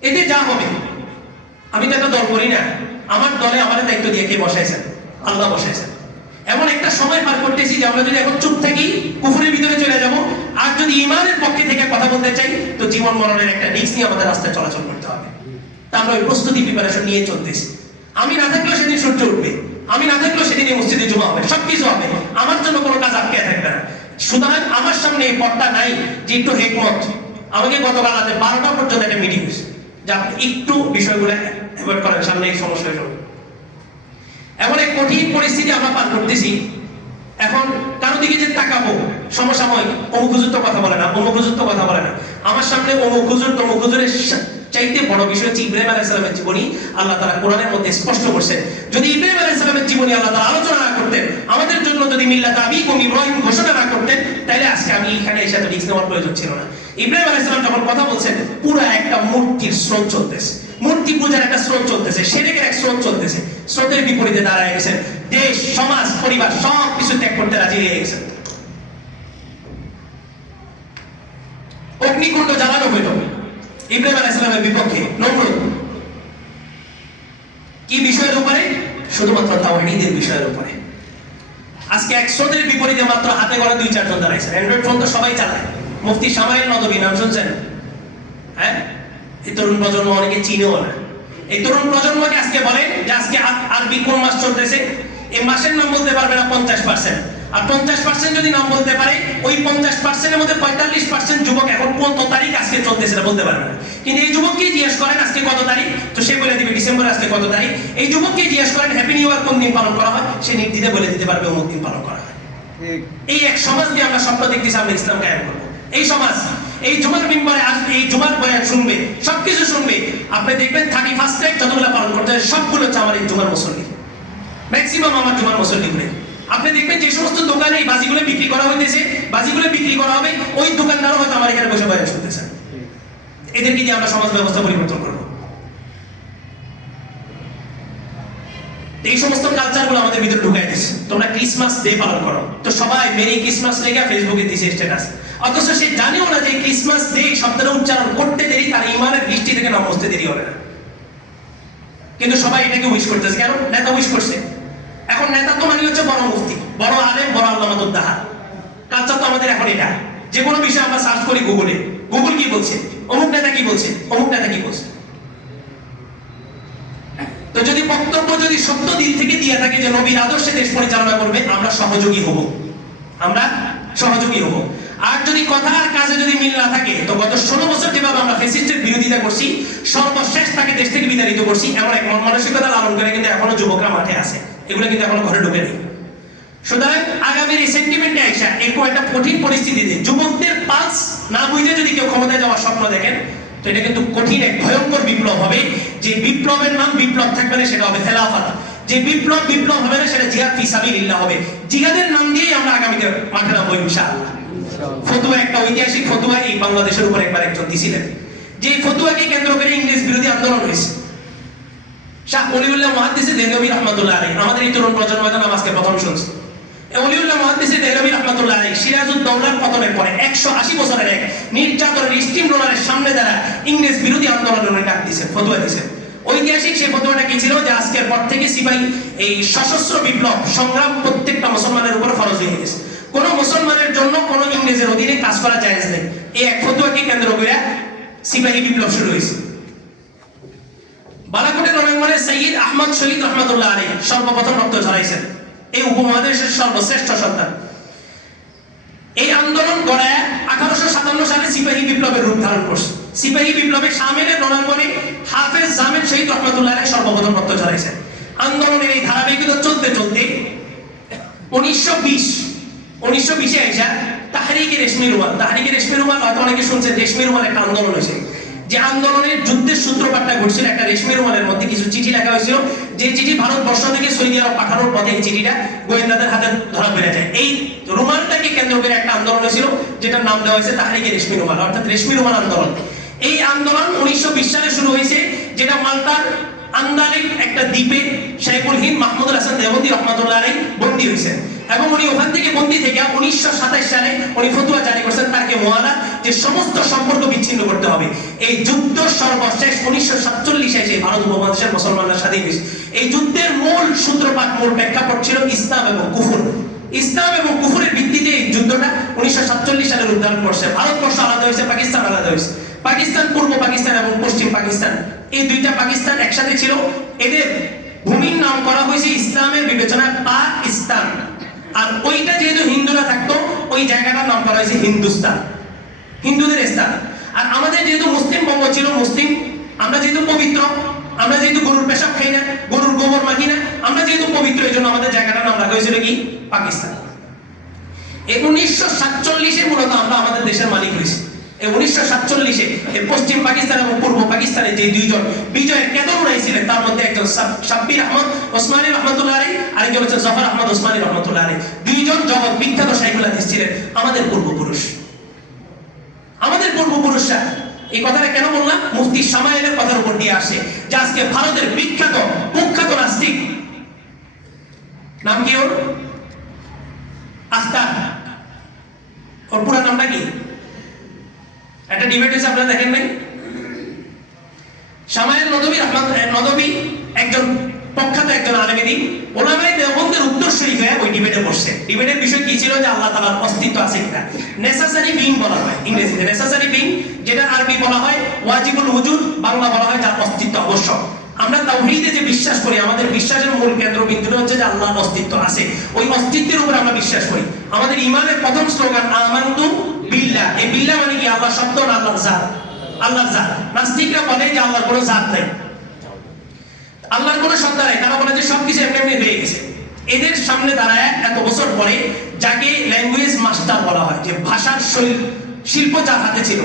এতে যা হবে, আমি তো একটা দল করি না, আমার দলে আমার দায়িত্ব দিয়ে কে বসাইছেন? আল্লাহ বসাইছেন। এমন একটা সময় পার করতেছি যে আমরা যদি এখন চুপ থাকি কুফরের ভিতরে চলে যাব, আর যদি ইমানের পক্ষে থেকে কথা বলতে চাই তো জীবন মরণের একটা রিস্ক নিয়ে আমাদের রাস্তায় চলাচল করতে হবে। তা আমরা ওই প্রস্তুতি প্রিপারেশন নিয়ে চলতেছি। আমি না থাকলেও সেদিন সূর্য উঠবে, আমি না থাকলেও সেদিন এই মসজিদে জমা হবে, সবকিছু হবে, আমার জন্য কোনো কাজ আটকে থাকবে না। সুতরাং আমার সামনে এই পথটা নাই যে একটু হেকমত। আমাকে গতকাল রাতে 12টা পর্যন্ত একটা মিটিং হয়েছে যে আপনি একটু বিষয়গুলো অ্যাভয়েড করেন, সামনে এই সমস্যা হয়ে যাবে। এমন এক কঠিন পরিস্থিতি আমরা পার করতেছি। এখন কারো দিকে যে তাকাবো, সমসাময়িক অমুক হুজুর তো কথা বলে না, অমুক হুজুর তো কথা বলে না, আমার সামনে অমুক হুজুর তমুক হুজুরের চাইতে বড় বিষয় হচ্ছে ইব্রাহিম আলাইহিস সালামের জীবনী। আল্লাহ তাআলা কোরআনের মধ্যে স্পষ্ট করছেন, যদি ইব্রাহিম আলাইহিস সালামের জীবনী আল্লাহ তাআলা আলোচনা না করতেন, আমাদের জন্য যদি মিল্লাত আবিকুম ইব্রাহিম ঘোষণা না করতেন, তাহলে আজকে আমি এখানে এসে তো রিস্ক নেওয়ার প্রয়োজন ছিল না। ইব্রাহিম আলাইহিস সালাম যখন কথা বলছেন, পুরো একটা মূর্তির স্রোত চলতেছে, মূর্তি পূজার একটা স্রোত চলতেছে, শিরকের এক স্রোত চলতেছে। স্রোতের বিপরীতে দাঁড়ায় গেছেন, দেশ সমাজ পরিবার সব কিছু ত্যাগ করতে রাজি হয়ে গেছেন। অগ্নিকুণ্ড জ্বালানো হইল ইব্রাহিম আলাইহিস সালামের বিপক্ষে, নমরুদ। কি বিষয়ের উপরে? শুধুমাত্র তাওহীদের বিষয়ের উপরে। আজকে 100-এর বিপরীতে মাত্র হাতে গড়া 2-4 জন দাঁড়াইছে। অ্যান্ড্রয়েড ফোন তো সবাই চালায়। মুফতি শামাইল নদভী নাম শুনছেন? হ্যাঁ, এই তরুণ প্রজন্ম অনেকে চিনেও না। এই তরুণ প্রজন্মকে আজকে বলেন যে আজকে আরবি কোন মাস চলতেছে, এই মাসের নাম বলতে পারবে না 50%, আর 50% যদি নাম বলতে পারে, ওই 50%-এর মধ্যে 45% যুবক এখন কত তারিখ আজকে চলতেছে এটা বলতে পারবে না। কিন্তু এই যুবককে জিজ্ঞেস করেন আজকে কত তারিখ, তো সে বলে দিবে ডিসেম্বরে আজকে কত তারিখ। এই যুবককে জিজ্ঞেস করেন হ্যাপি নিউ ইয়ার কোন দিন পালন করা হয়, সে নির্দ্বিধায় বলে দিতে পারবে অমুক দিন পালন করা হয়। এই এক সমাজ নিয়ে আমরা স্বপ্ন দেখতেছি আমরা ইসলাম কায়েম করবো। এই সমাজ এই জুমার মিম্বরে আসবে, এই জুমার বয়ান শুনবে, সবকিছু শুনবে, আপনি দেখবেন 31 তারিখ যতগুলো পালন করতে হয় সবগুলো হচ্ছে আমার এই জুমার মুসল্লি, ম্যাক্সিমাম আমার জুমার মুসল্লি ঘুরে। আপনি দেখবেন যে সমস্ত দোকানে এই বাজিগুলো বিক্রি করা হইতেছে, বাজিগুলো বিক্রি করা হবে, ওই দোকানদারও হয়তো আমার এখানে বসে বয়ান শুনতেছেন। এদেরকে দিয়ে আমরা সমাজ ব্যবস্থা পরিবর্তন করব। এই সমস্ত কালচারগুলো আমাদের ভিতরে ঢুকাই দিচ্ছে। তোমরা ক্রিসমাস ডে পালন করো, তো সবাই মেরি ক্রিসমাস লেখা ফেসবুকে দিছে স্ট্যাটাস, অথচ সে জানেও না যে ক্রিসমাস ডে শব্দটা উচ্চারণ করতে দেরি তার ইমানের দৃষ্টি থেকে নাম বসতে দেরি হবে না। কিন্তু সবাই এটাকে উইশ করতেছে, কেন? নেতা উইশ করছে। এখন নেতা তো মানে হচ্ছে বড় মুফতি, বড় আলেম, বড় আল্লামাতুদ দাহা। কালচার তো আমাদের এখন এটা, যে কোনো বিষয় আমরা সার্চ করি গুগলে, গুগল কি বলছে, অমুক নেতা কি বলছে, অমুক নেতা কি বলছে। তো যদি বক্তব্য যদি সত্য দিক থেকে দিয়ে থাকে যে নবীর আদর্শে দেশ পরিচালনা করবে, আমরা সহযোগী হব, আমরা সহযোগী হব। আর যদি কথা আর কাজে যদি মিল না থাকে, তো গত 16 বছর যেভাবে আমরা ফ্যাসিস্টের বিরোধিতা করছি, সর্বশেষ তাকে দেশ থেকে বিতাড়িত করছি, এমন এক মন মানসিকতা লালন করে কিন্তু এখনো যুবকরা মাঠে আছে, এগুলো কিন্তু এখনো ঘরে ঢুকে নেই। সুতরাং আগামীর এই সেন্টিমেন্টে আইসা এরকম একটা কঠিন পরিস্থিতিতে যুবকদের পালস না বুঝে যদি কেউ ক্ষমতায় যাওয়ার স্বপ্ন দেখেন, তো এটা কিন্তু কঠিন এক ভয়ঙ্কর বিপ্লব হবে। যে বিপ্লবের নাম বিপ্লব থাকবে না, সেটা হবে খেলাফত। যে বিপ্লব হবে না, সেটা জিহাদ ফি সাবিলিল্লাহ হবে। জিহাদের নাম দিয়েই আমরা আগামীতে মাঠে নামবো ইনশাআল্লাহ। ফতুয়া, একটা ঐতিহাসিক ফতুয়া এই বাংলাদেশের উপর একবার একজন দিছিলেন, যে ফতুয়াকে কেন্দ্র করে ইংরেজ বিরোধী আন্দোলন হয়েছে। শাহ ওলিউল্লাহ মুহাদ্দিসে দেহলভী রাহমাতুল্লাহ আলাইহি, আমাদের এই তরুণ প্রজন্ম নাম আজকে প্রথম শুনছে। ওলিউল্লাহ মুহাদ্দিসে দেহলভী রাহমাতুল্লাহ আলাইহি সিরাজউদ্দৌলার পতনের পরে 180 বছরের এক নির্যাতনের স্টিম রোলারের সামনে দ্বারা ইংরেজ বিরোধী আন্দোলনের ডাক দিয়েছেন, ফতুয়া দিয়েছেন। ঐতিহাসিক সেই ফতুয়াটা কি ছিল? যে আজকের পর থেকে সিপাহী এই সশস্ত্র বিপ্লব সংগ্রাম প্রত্যেকটা মুসলমানের উপর ফরজ হয়ে গেছে। কোন মুসলমানের জন্য কোন ইংরেজের অধীনে কাজ করা জায়েজ নেই। এই এক ফতুয়াকে কেন্দ্র করে সিপাহী বিপ্লব শুরু হয়েছে। বালাকোটের রণাঙ্গনে সৈয়দ আহমদ শহীদ রহমাতুল্লাহ আলাইহি সর্বপ্রথম রক্ত ঝরাইছেন, এই উপমহাদেশের সর্বশ্রেষ্ঠ সন্তান। এই আন্দোলন গড়ায় 1857 সালে সিপাহী বিপ্লবের রূপ ধারণ করছে। সিপাহী বিপ্লবে শামিলের রণাঙ্গনে হাফেজ জামিল শহীদ রহমাতুল্লাহ আলাইহি সর্বপ্রথম রক্ত ঝরাইছেন। আন্দোলনের এই ধারাবাহিকতা চলতে চলতে 1920-এ আইসা তাহরিকে রেশমি রুমাল হয়তো অনেকে শুনছেন, রেশমি রুমাল একটা আন্দোলন হয়েছে। যে আন্দোলনের যুদ্ধের সূত্রপাতটা ঘটছিল একটা রেশমি রুমালের মধ্যে কিছু চিঠি লেখা হয়েছিল, যে চিঠি ভারতবর্ষ থেকে সৌদি আরব পাঠানোর পথে এই চিঠিটা গোয়েন্দাদের হাতে ধরা পড়ে যায়। এই রুমালটাকে কেন্দ্র করে একটা আন্দোলন হয়েছিল, যেটার নাম দেওয়া হয়েছে তাহরিকে রেশমি রুমাল, অর্থাৎ রেশমি রুমাল আন্দোলন। এই আন্দোলন 1920 সালে শুরু হয়েছে, যেটা মাল্টার আন্দালিক একটা দ্বীপে শাইখুল হিন্দ মাহমুদুল হাসান দেওবন্দি রহমাতুল্লাহ আলাইহি বন্দী হয়েছেন। এবং উনি ওখান থেকে বন্দী থেকে 1927 সালে উনি ফতোয়া জারি করেছেন তারকে মুআলাত, যে সমস্ত সম্পর্ক বিচ্ছিন্ন করতে হবে। এই যুদ্ধ সর্বশেষ 1947 এসে ভারত উপমহাদেশের মুসলমানরা স্বাধীন হয়েছে। এই যুদ্ধের মূল সূত্রপাত, মূল প্রেক্ষাপট ছিল ইসলাম এবং কুফর। ইসলাম এবং কুফরের ভিত্তিতে এই যুদ্ধটা 1947 সালে উদ্ধার করছে। ভারতবর্ষ আলাদা হয়েছে, পাকিস্তান আলাদা হয়েছে। পাকিস্তান, পূর্ব পাকিস্তান এবং পশ্চিম পাকিস্তান, এই দুইটা পাকিস্তান একসাথে ছিল। এদের ভূমির নাম করা হয়েছে ইসলামের বিবেচনায় পাকিস্তান। আর ওইটা যেহেতু হিন্দুরা থাকতো, ওই জায়গাটার নাম করা হয়েছে হিন্দুস্তান, হিন্দুদের স্থান। আর আমাদের যেহেতু মুসলিম বঙ্গ ছিল, মুসলিম, আমরা যেহেতু পবিত্র, আমরা যেহেতু গরুর পেশাব খাই না, গরুর গোবর মাখি না, আমরা যেহেতু পবিত্র, এই জন্য আমাদের জায়গাটার নাম রাখা হয়েছিল কি পাকিস্তান। 1947 মূলত আমরা আমাদের দেশের মালিক হয়েছি। 1947 পশ্চিম পাকিস্তান এবং পূর্ব পাকিস্তানে যে দুইজন বিজয়ের কেতন উড়াইছিলেন, তার মধ্যে একজন শাব্বির আহমদ ওসমানী রহমতুল্লাহ আলাইহি, আরেকজন হচ্ছে জফর আহমদ ওসমানী রহমতুল্লাহ আলাইহি। দুইজন জগৎ বিখ্যাত শাইখুল হাদিস ছিলেন, আমাদের পূর্বপুরুষ। আমাদের পূর্বপুরুষরা, এই কথাটা কেন বললাম? মুফতি শামাইলের কথার উপর দিয়ে আসে যে আজকে ভারতের বিখ্যাত কুখ্যাত নাস্তিক, নাম কি ওর? আখতার। ওর পুরো নামটা কি? একটা ডিবেট হয়েছে, আপনারা দেখেন নাই? শামাইল নদভী একজন প্রখ্যাত একজন আলেমী দিন, ওলামায়ে দেওবন্দের উত্তরসূরি হয়ে ওই ডিবেটে বসছে। ডিবেটের বিষয় কি ছিল? যে আল্লাহ তাআলার অস্তিত্ব আছে কিনা। নেসেসারি বিং বলা হয় ইংরেজিতে, নেসেসারি বিং, যেটা আরবি বলা হয় ওয়াজিবুল উজুদ, বাংলা বলা হয় যার অস্তিত্ব আবশ্যক। আমরা তাওহীদে যে বিশ্বাস করি, আমাদের বিশ্বাসের মূল কেন্দ্রবিন্দুটা হচ্ছে যে আল্লাহর অস্তিত্ব আছে। ওই অস্তিত্বের উপর আমরা বিশ্বাস করি। আমাদের ঈমানের প্রথম স্লোগান আমানতু বিল্লাহ। এই বিল্লাহ মানে কি? আল্লাহ শব্দ না আল্লাহর জাত? আল্লাহর জাত। নাস্তিকরা বলে যে আল্লাহর কোনো জাত নাই, আল্লাহর কোনো সত্তা নাই। তারা বলে যে সবকিছু এমনি এমনি হয়ে গেছে। এদের সামনে দাঁড়ায় এত বছর পরে যাকে ল্যাঙ্গুয়েজ মাস্টার বলা হয়, যে ভাষার শিল্প যার হাতে ছিল,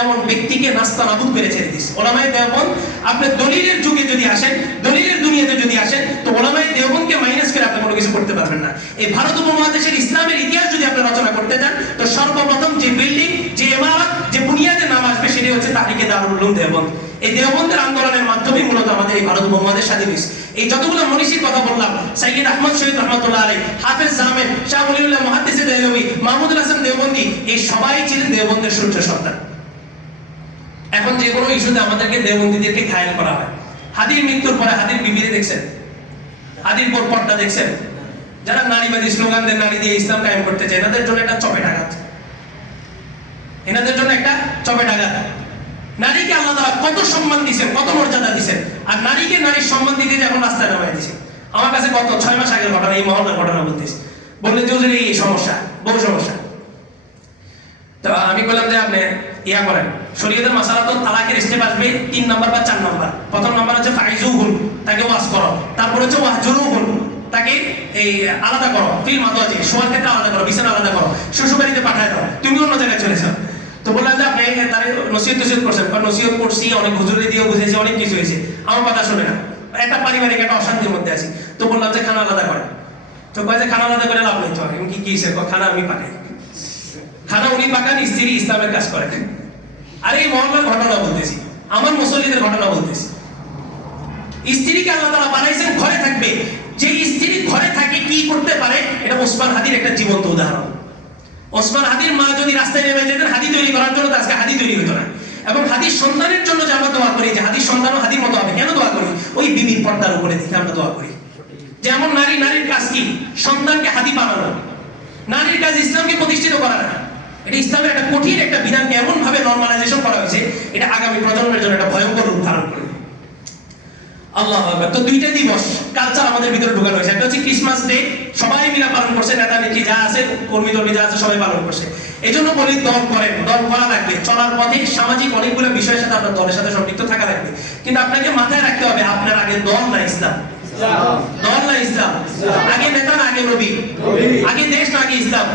এমন ব্যক্তিকে নাস্তানাবুদ করে ছেড়ে দিয়েছে। ওলামায়ে দেওবন্দ, আপনি দলিলের যুগে যদি আসেন, দলিলের দুনিয়াতে যদি আসেন, তো ওলামায়ে দেওবন্দকে মাইনাস করে আপনি কোনো কিছু করতে পারবেন না। এই ভারত উপমহাদেশের ইসলামের ইতিহাস যদি আপনি রচনা করতে চান, তো সর্বপ্রথম যে বিল্ডিং, যে ইমারত, যে বুনিয়াদের নাম আসবে, সেটি হচ্ছে তাহরিকে দারুল উলুম দেওবন্দ। এই দেওবন্দের আন্দোলনের মাধ্যমে মূলত আমাদের এই ভারত উপমহাদেশ স্বাধীন হয়েছে। এই যতগুলো মনীষীর কথা বললাম, সাইয়্যিদ আহমদ শহীদ রহমাতুল্লাহ আলাইহি, হাফেজ জামেল, শাহ ওলিউল্লাহ মুহাদ্দিসে দেহলভী, মাহমুদুল হাসান দেওবন্দি, এই সবাই ছিলেন দেওবন্দের সূর্য সন্তান। এখন যে কোনো ইস্যুতে আমাদেরকে দেওবন্দীদেরকে ঘায়েল করা হয়। হাদির মৃত্যুর পরে হাদির বিবিরে দেখছেন, হাদির পর পর্দা দেখছেন, যারা নারীবাদী স্লোগান দেন, নারী দিয়ে ইসলাম কায়েম করতে চায়, এনাদের জন্য একটা চপেটাঘাত, এনাদের জন্য একটা চপেটাঘাত। নারীকে আল্লাহ তাআলা কত সম্মান দিয়েছেন, কত মর্যাদা দিয়েছেন, আর নারীকে নারীর সম্মান দিতে যে এখন রাস্তায় নামায় দিয়েছে। আমার কাছে গত 6 মাস আগের ঘটনা, এই মহল্লার ঘটনা বলতেছি। বললেন যে হুজুর এই সমস্যা, বহু সমস্যা। তো আমি বললাম যে আপনি ইয়া করেন, শরীয়তের মাসালা তো তালাকের স্টেপ আসবে 3 নাম্বার বা 4 নাম্বার। প্রথম নাম্বার হচ্ছে ফাইজুহুন, তাকে ওয়াজ করো। তারপর হচ্ছে ওয়াহজুরুহুন, তাকে এই আলাদা করো, ফিল মাদাজি, শোয়ার ক্ষেত্রে আলাদা করো, বিছানা আলাদা করো, শ্বশুরবাড়িতে পাঠায় দাও, তুমি অন্য জায়গায় চলে যাও। তো বললাম যে আপনি তারে নসিহত করছেন, নসিহত করছি, অনেক হুজুরে দিয়েও বুঝেছি, অনেক কিছু হয়েছে, আমার কথা শুনে না, একটা পারিবারিক একটা অশান্তির মধ্যে আছি। তো বললাম যে খানা আলাদা করে। তো কয় যে খানা আলাদা করে লাভ নেই। তো কি কি খানা আমি পাঠাই, খানা উনি পাকান, স্ত্রী ইসলামের কাজ করেন। আরে এই মহল্লার ঘটনা বলতেছি, আমার মুসল্লিদের ঘটনা বলতেছি। স্ত্রীকে আল্লাহ তাআলা বানাইছেন ঘরে থাকবে। যে স্ত্রী ঘরে থাকে কি করতে পারে, এটা ওসমান হাদির একটা জীবন্ত উদাহরণ। ওসমান হাদির মা যদি রাস্তায় নেমে যেতেন হাদি তৈরি করার জন্য, আজকে হাদি তৈরি হতো না। এবং হাদির সন্তানের জন্য যে আমরা দোয়া করি, যে হাদির সন্তানও হাদির মতো হবে, কেন দোয়া করি? ওই বিবির পর্দার উপরে দেখে আমরা দোয়া করি। যেমন নারীর কাজ কি? সন্তানকে হাদি বানানো। নারীর কাজ ইসলামকে প্রতিষ্ঠিত করা না। এটা ইসলামের একটা কঠিন একটা বিধানকে এমন ভাবে নরমালাইজেশন করা হয়েছে, এটা আগামী প্রজন্মের জন্য একটা ভয়ঙ্কর রূপ ধারণ করবে। আল্লাহু আকবার। তো দুইটা দিবস কালচার আমাদের ভিতরে ঢোকানো হয়েছে। একটা হচ্ছে ক্রিসমাস ডে, সবাই মিলে পালন করছে, নেতা নেত্রী যা আছে, কর্মী টর্মী যা আছে, সবাই পালন করছে। এই জন্য বলি দল করেন, দল করা লাগবে। চলার পথে সামাজিক অনেকগুলো বিষয়ের সাথে আপনার দলের সাথে সম্পৃক্ত থাকা লাগবে। কিন্তু আপনাকে মাথায় রাখতে হবে, আপনার আগে দল না ইসলাম, দল না ইসলাম। আগে নেতা না আগে নবী, আগে দেশ না আগে ইসলাম,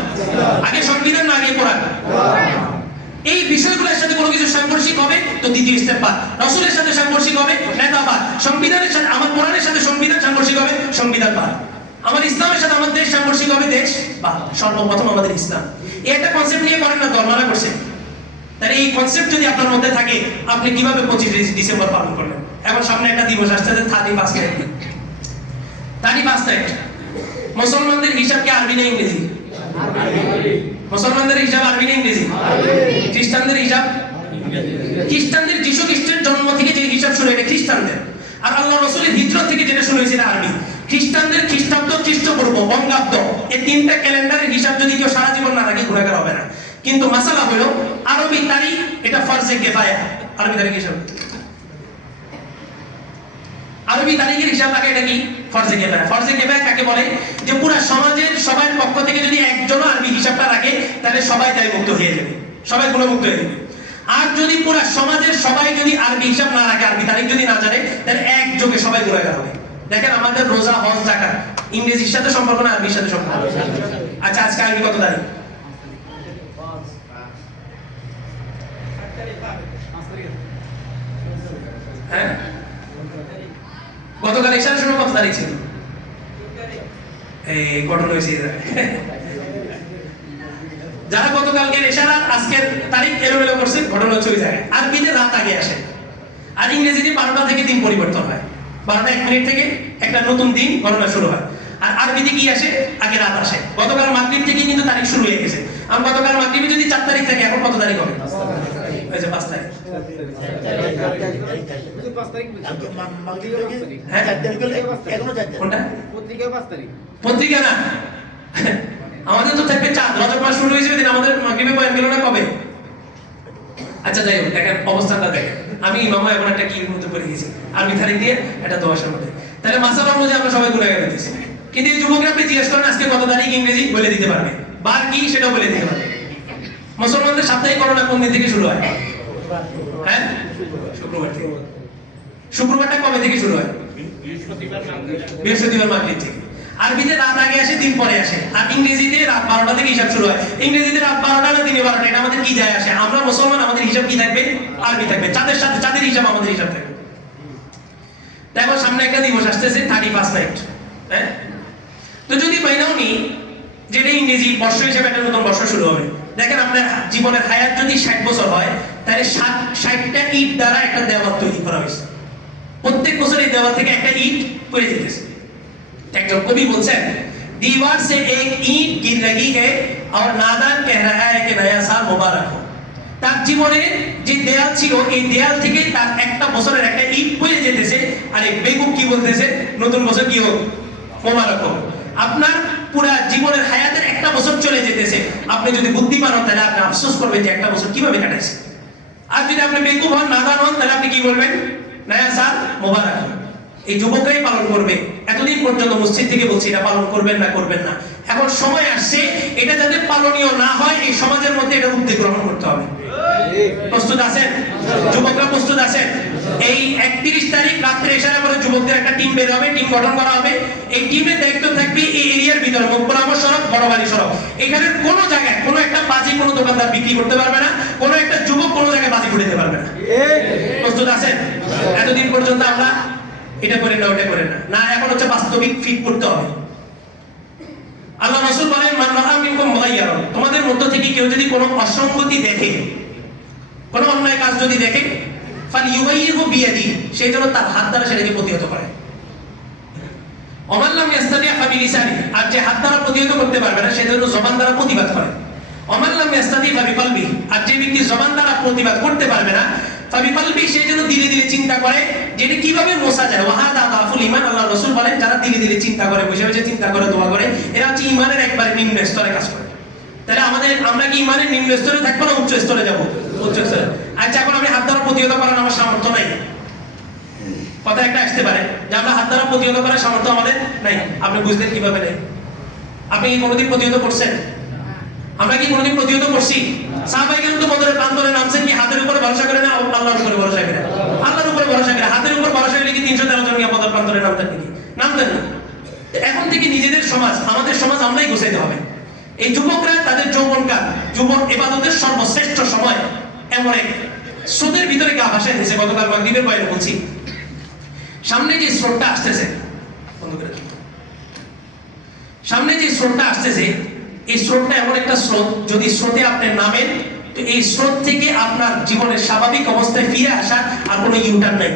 আগে সংবিধান না আগে কোরআন। এই বিষয়গুলোর সাথে কোনো কিছু সাংঘর্ষিক হবে তো দ্বিতীয় স্টেপ বাদ। রাসূলের সাথে সাংঘর্ষিক হবে, নেতা বাদ। সংবিধানের সাথে, আমার কোরআনের সাথে সংবিধান সাংঘর্ষিক হবে, সংবিধান বাদ। আমার ইসলামের সাথে আমার দেশ সাংঘর্ষিক হবে, দেশ বাদ। সর্বপ্রথম আমাদের ইসলাম। এই একটা কনসেপ্ট নিয়ে করেন না, দলমানা করছে। তাহলে এই কনসেপ্ট যদি আপনার মধ্যে থাকে, আপনি কিভাবে 25 ডিসেম্বর পালন করবেন? এখন সামনে একটা দিবস আসছে, 31 নাইট। মুসলমানদের হিসাব কি আরবি না ইংরেজি? মুসলমানদের হিসাব আরবি না ইংরেজি? খ্রিস্টানদের হিসাব খ্রিস্টানদের যিশু খ্রিস্টের জন্ম থেকে যে হিসাব শুরু এটা খ্রিস্টানদের, আর আল্লাহ রাসূলের হিজরত থেকে যেটা শুরু হয়েছে আরবি। খ্রিস্টানদের খ্রিস্টাব্দ, খ্রিস্টপূর্ব, বঙ্গাব্দ, এই তিনটা ক্যালেন্ডারের হিসাব যদি কেউ সারা জীবন না রাখে গুনাহগার হবে না। কিন্তু মাসালা হলো আরবি তারিখ এটা ফরজে কিফায়া। আরবি তারিখ হিসাব, আরবি তারিখের হিসাব রাখা এটা কি ফরজে কিফায়া। ফরজে কিফায়া কাকে বলে? যে পুরো সমাজের সবার পক্ষ থেকে যদি একজনও আরবি হিসাবটা রাখে তাহলে সবাই দায়মুক্ত হয়ে যাবে, সবাই গুণমুক্ত হয়ে যাবে। আর যদি পুরো সমাজের সবাই যদি আরবি হিসাব না রাখে, আরবি তারিখ যদি না জানে, তাহলে একযোগে সবাই গুনাহগার হবে। দেখেন আমাদের রোজা, হজ, যাকাত ইংরেজির সাথে সম্পর্ক না আরবির সাথে সম্পর্ক? আচ্ছা আজকে আরবি কত তারিখ? হ্যাঁ, গতকাল এশার সময় কত তারিখ ছিল? এই ঘটনা হয়েছে যারা গতকালকে এশার আর আজকের তারিখ এলোমেলো করছে, ঘটনা হচ্ছে ওই জায়গায়। আরবিতে রাত আগে আসে, আর ইংরেজিতে 12টা থেকে দিন পরিবর্তন হয়। 12টা 1 মিনিট থেকে একটা নতুন দিন গণনা শুরু হয়। আর আরবিতে কি আসে? আগে রাত আসে। গতকাল মাগরিব থেকে কিন্তু তারিখ শুরু হয়ে গেছে। আর গতকাল মাগরিবে যদি 4 তারিখ থাকে, এখন কত তারিখ হবে? 5 তারিখ। পত্রিকা না, আমাদের তো থাকবে 4। রজব মাস শুরু হয়েছে দিন, আমাদের মাগরিবে বয়ান গেল না কবে? আচ্ছা যাই হোক, দেখেন অবস্থানটা দেখেন। আমি ইমামা এখন একটা কি মধ্যে পড়ে গেছি আরবি তারিখ দিয়ে একটা দোয়াশের মধ্যে। তাহলে মাসালা অনুযায়ী আমরা সবাই গুনাহগার হইতেছি। কিন্তু এই যুবকরা আপনি জিজ্ঞেস করেন আজকে কত তারিখ, ইংরেজি বলে দিতে পারবে, বার কি সেটাও বলে দিতে পারবে। মুসলমানদের সাপ্তাহিক গণনা কোন দিন থেকে শুরু হয়? হ্যাঁ, শুক্রবার থেকে। শুক্রবারটা কবে থেকে শুরু হয়? বৃহস্পতিবার মাগরিব থেকে। আরবিতে রাত আগে আসে, দিন পরে আসে। আর ইংরেজিতে রাত 12টা থেকে হিসাব শুরু হয়। ইংরেজিতে রাত 12টা না দিনে 12টা, এটা আমাদের কি যায় আসে? আমরা মুসলমান, আমাদের হিসাব কি থাকবে? আরবি থাকবে। চাঁদের সাথে চাঁদের হিসাব আমাদের হিসাব থাকবে। দেখো সামনে একটা দিবস আসতেছে 31 নাইট। হ্যাঁ, তো যদি মাইনাও নি যেটা ইংরেজি বর্ষ হিসেবে একটা নতুন বর্ষ শুরু হবে। দেখেন আপনার জীবনের হায়াত যদি 60 বছর হয়, তাহলে 60টা ইট দ্বারা একটা দেওয়াল তৈরি করা হয়েছে। প্রত্যেক বছর এই দেওয়াল থেকে একটা ইট পড়ে যেতেছে। একজন কবি বলছেন, दीवार से एक ईंट गिर रही है और नादान कह रहा है कि नया साल मुबारक हो। তার জীবনে যে দেয়াল ছিল, এই দেয়াল থেকে তার একটা বছরের একটা ইট পড়ে যেতেছে, আর এই বেকুব কি বলতেছে? নতুন বছর কি হোক, মোবারক হোক। আপনার পুরো জীবনের হায়াতের একটা বছর চলে যেতেছে। আপনি যদি বুদ্ধিমান হন তাহলে আপনি আফসোস করবেন যে একটা বছর কিভাবে কাটাইছে। আর যদি আপনি বেকুব হন, নাদান হন, তাহলে আপনি কি বলবেন? নয়া সাল মুবারক হোক। এই যুবকরাই পালন করবে। এতদিন পর্যন্ত মসজিদ থেকে বলছি এটা পালন করবেন না, করবেন না। এখন সময় আসছে এটা যাতে পালনীয় না হয়, এই সমাজের মধ্যে এটা উদ্যোগ গ্রহণ করতে হবে। প্রস্তুত আছেন যুবকরা? প্রস্তুত আছেন? এই 31 তারিখ রাত্রে এশারের পরে যুবকদের একটা টিম বের হবে, টিম গঠন করা হবে। এই টিমের দায়িত্ব থাকবে এই এরিয়ার ভিতরে মোকবরামর সড়ক, বড়বাড়ি সড়ক, এখানে কোনো জায়গায় কোনো একটা বাজি কোনো দোকানদার বিক্রি করতে পারবে না, কোনো একটা যুবক কোনো জায়গায় বাজি ফুটাতে পারবে না। প্রস্তুত আছেন? এতদিন পর্যন্ত আমরা এটা করে না, ওটা করে না, না এখন হচ্ছে বাস্তবিক ফিট করতে হবে। আল্লাহ রাসূল বলেন, মান রাআ মিনকুম মুগায়্যারান, তোমাদের মধ্য থেকে কেউ যদি কোনো অসঙ্গতি দেখে, কোনো অন্যায় কাজ যদি দেখে, ফালইউগাইয়িরহু বিয়াদিহি, সেই জন্য তার হাত দ্বারা সেটাকে প্রতিহত করে। ওমান লাম ইয়াস্তাতি' ফাবিলিসানিহি, আর যে হাত দ্বারা প্রতিহত করতে পারবে না, সেই জন্য জবান দ্বারা প্রতিবাদ করে। ওমান লাম ইয়াস্তাতি' ফাবিকলবিহি, আর যে ব্যক্তি জবান দ্বারা প্রতিবাদ করতে পারবে না, ফাবিকলবিহি, সেই জন্য ধীরে ধীরে চিন্তা করে যে এটা কিভাবে মোছা যায়। ওয়াহাদা দাফুল ঈমান, আল্লাহ রাসূল বলেন যারা ধীরে ধীরে চিন্তা করে, বসে বসে চিন্তা করে, দোয়া করে, এরা হচ্ছে ঈমানের একবারে নিম্ন স্তরে কাজ করে। তাহলে আমরা কি ঈমানের নিম্ন স্তরে থাকবো না উচ্চ স্তরে যাব? উচ্চ স্তরে। আচ্ছা এখন আমি হাত দ্বারা প্রতিহত করার আমার সামর্থ্য নাই, কথা একটা আসতে পারে যে আমরা হাত দ্বারা প্রতিহত করার সামর্থ্য আমাদের নাই। আপনি বুঝলেন কিভাবে নেই? আপনি কি কোনোদিন প্রতিহত করছেন? আমরা কি কোনোদিন প্রতিহত করছি? সাহাবায়ে কেরাম তো বদরের প্রান্তরে নামছেন কি হাতের উপর ভরসা করে না আল্লাহর উপরে ভরসা করে? আল্লাহর উপরে ভরসা করে। হাতের উপর ভরসা করে কি 313 জন গিয়ে বদর প্রান্তরে নামতেন নাকি? নামতেন না। এখন থেকে নিজেদের সমাজ, আমাদের সমাজ আমরাই গোছাইতে হবে। এই যুবকরা তাদের যৌবনকাল, যুবক ইবাদতের সর্বশ্রেষ্ঠ সময়, এমন এক স্রোতের ভিতরে গা ভাসায় দিয়েছে। গতকাল মাগরিবের বাইরে বলছি, সামনে যে স্রোতটা আসতেছে, সামনে যে স্রোতটা আসতেছে, এই স্রোতটা এমন একটা স্রোত, যদি স্রোতে আপনি নামেন তো এই স্রোত থেকে আপনার জীবনের স্বাভাবিক অবস্থায় ফিরে আসা আর কোনো ইউটার্ন নাই।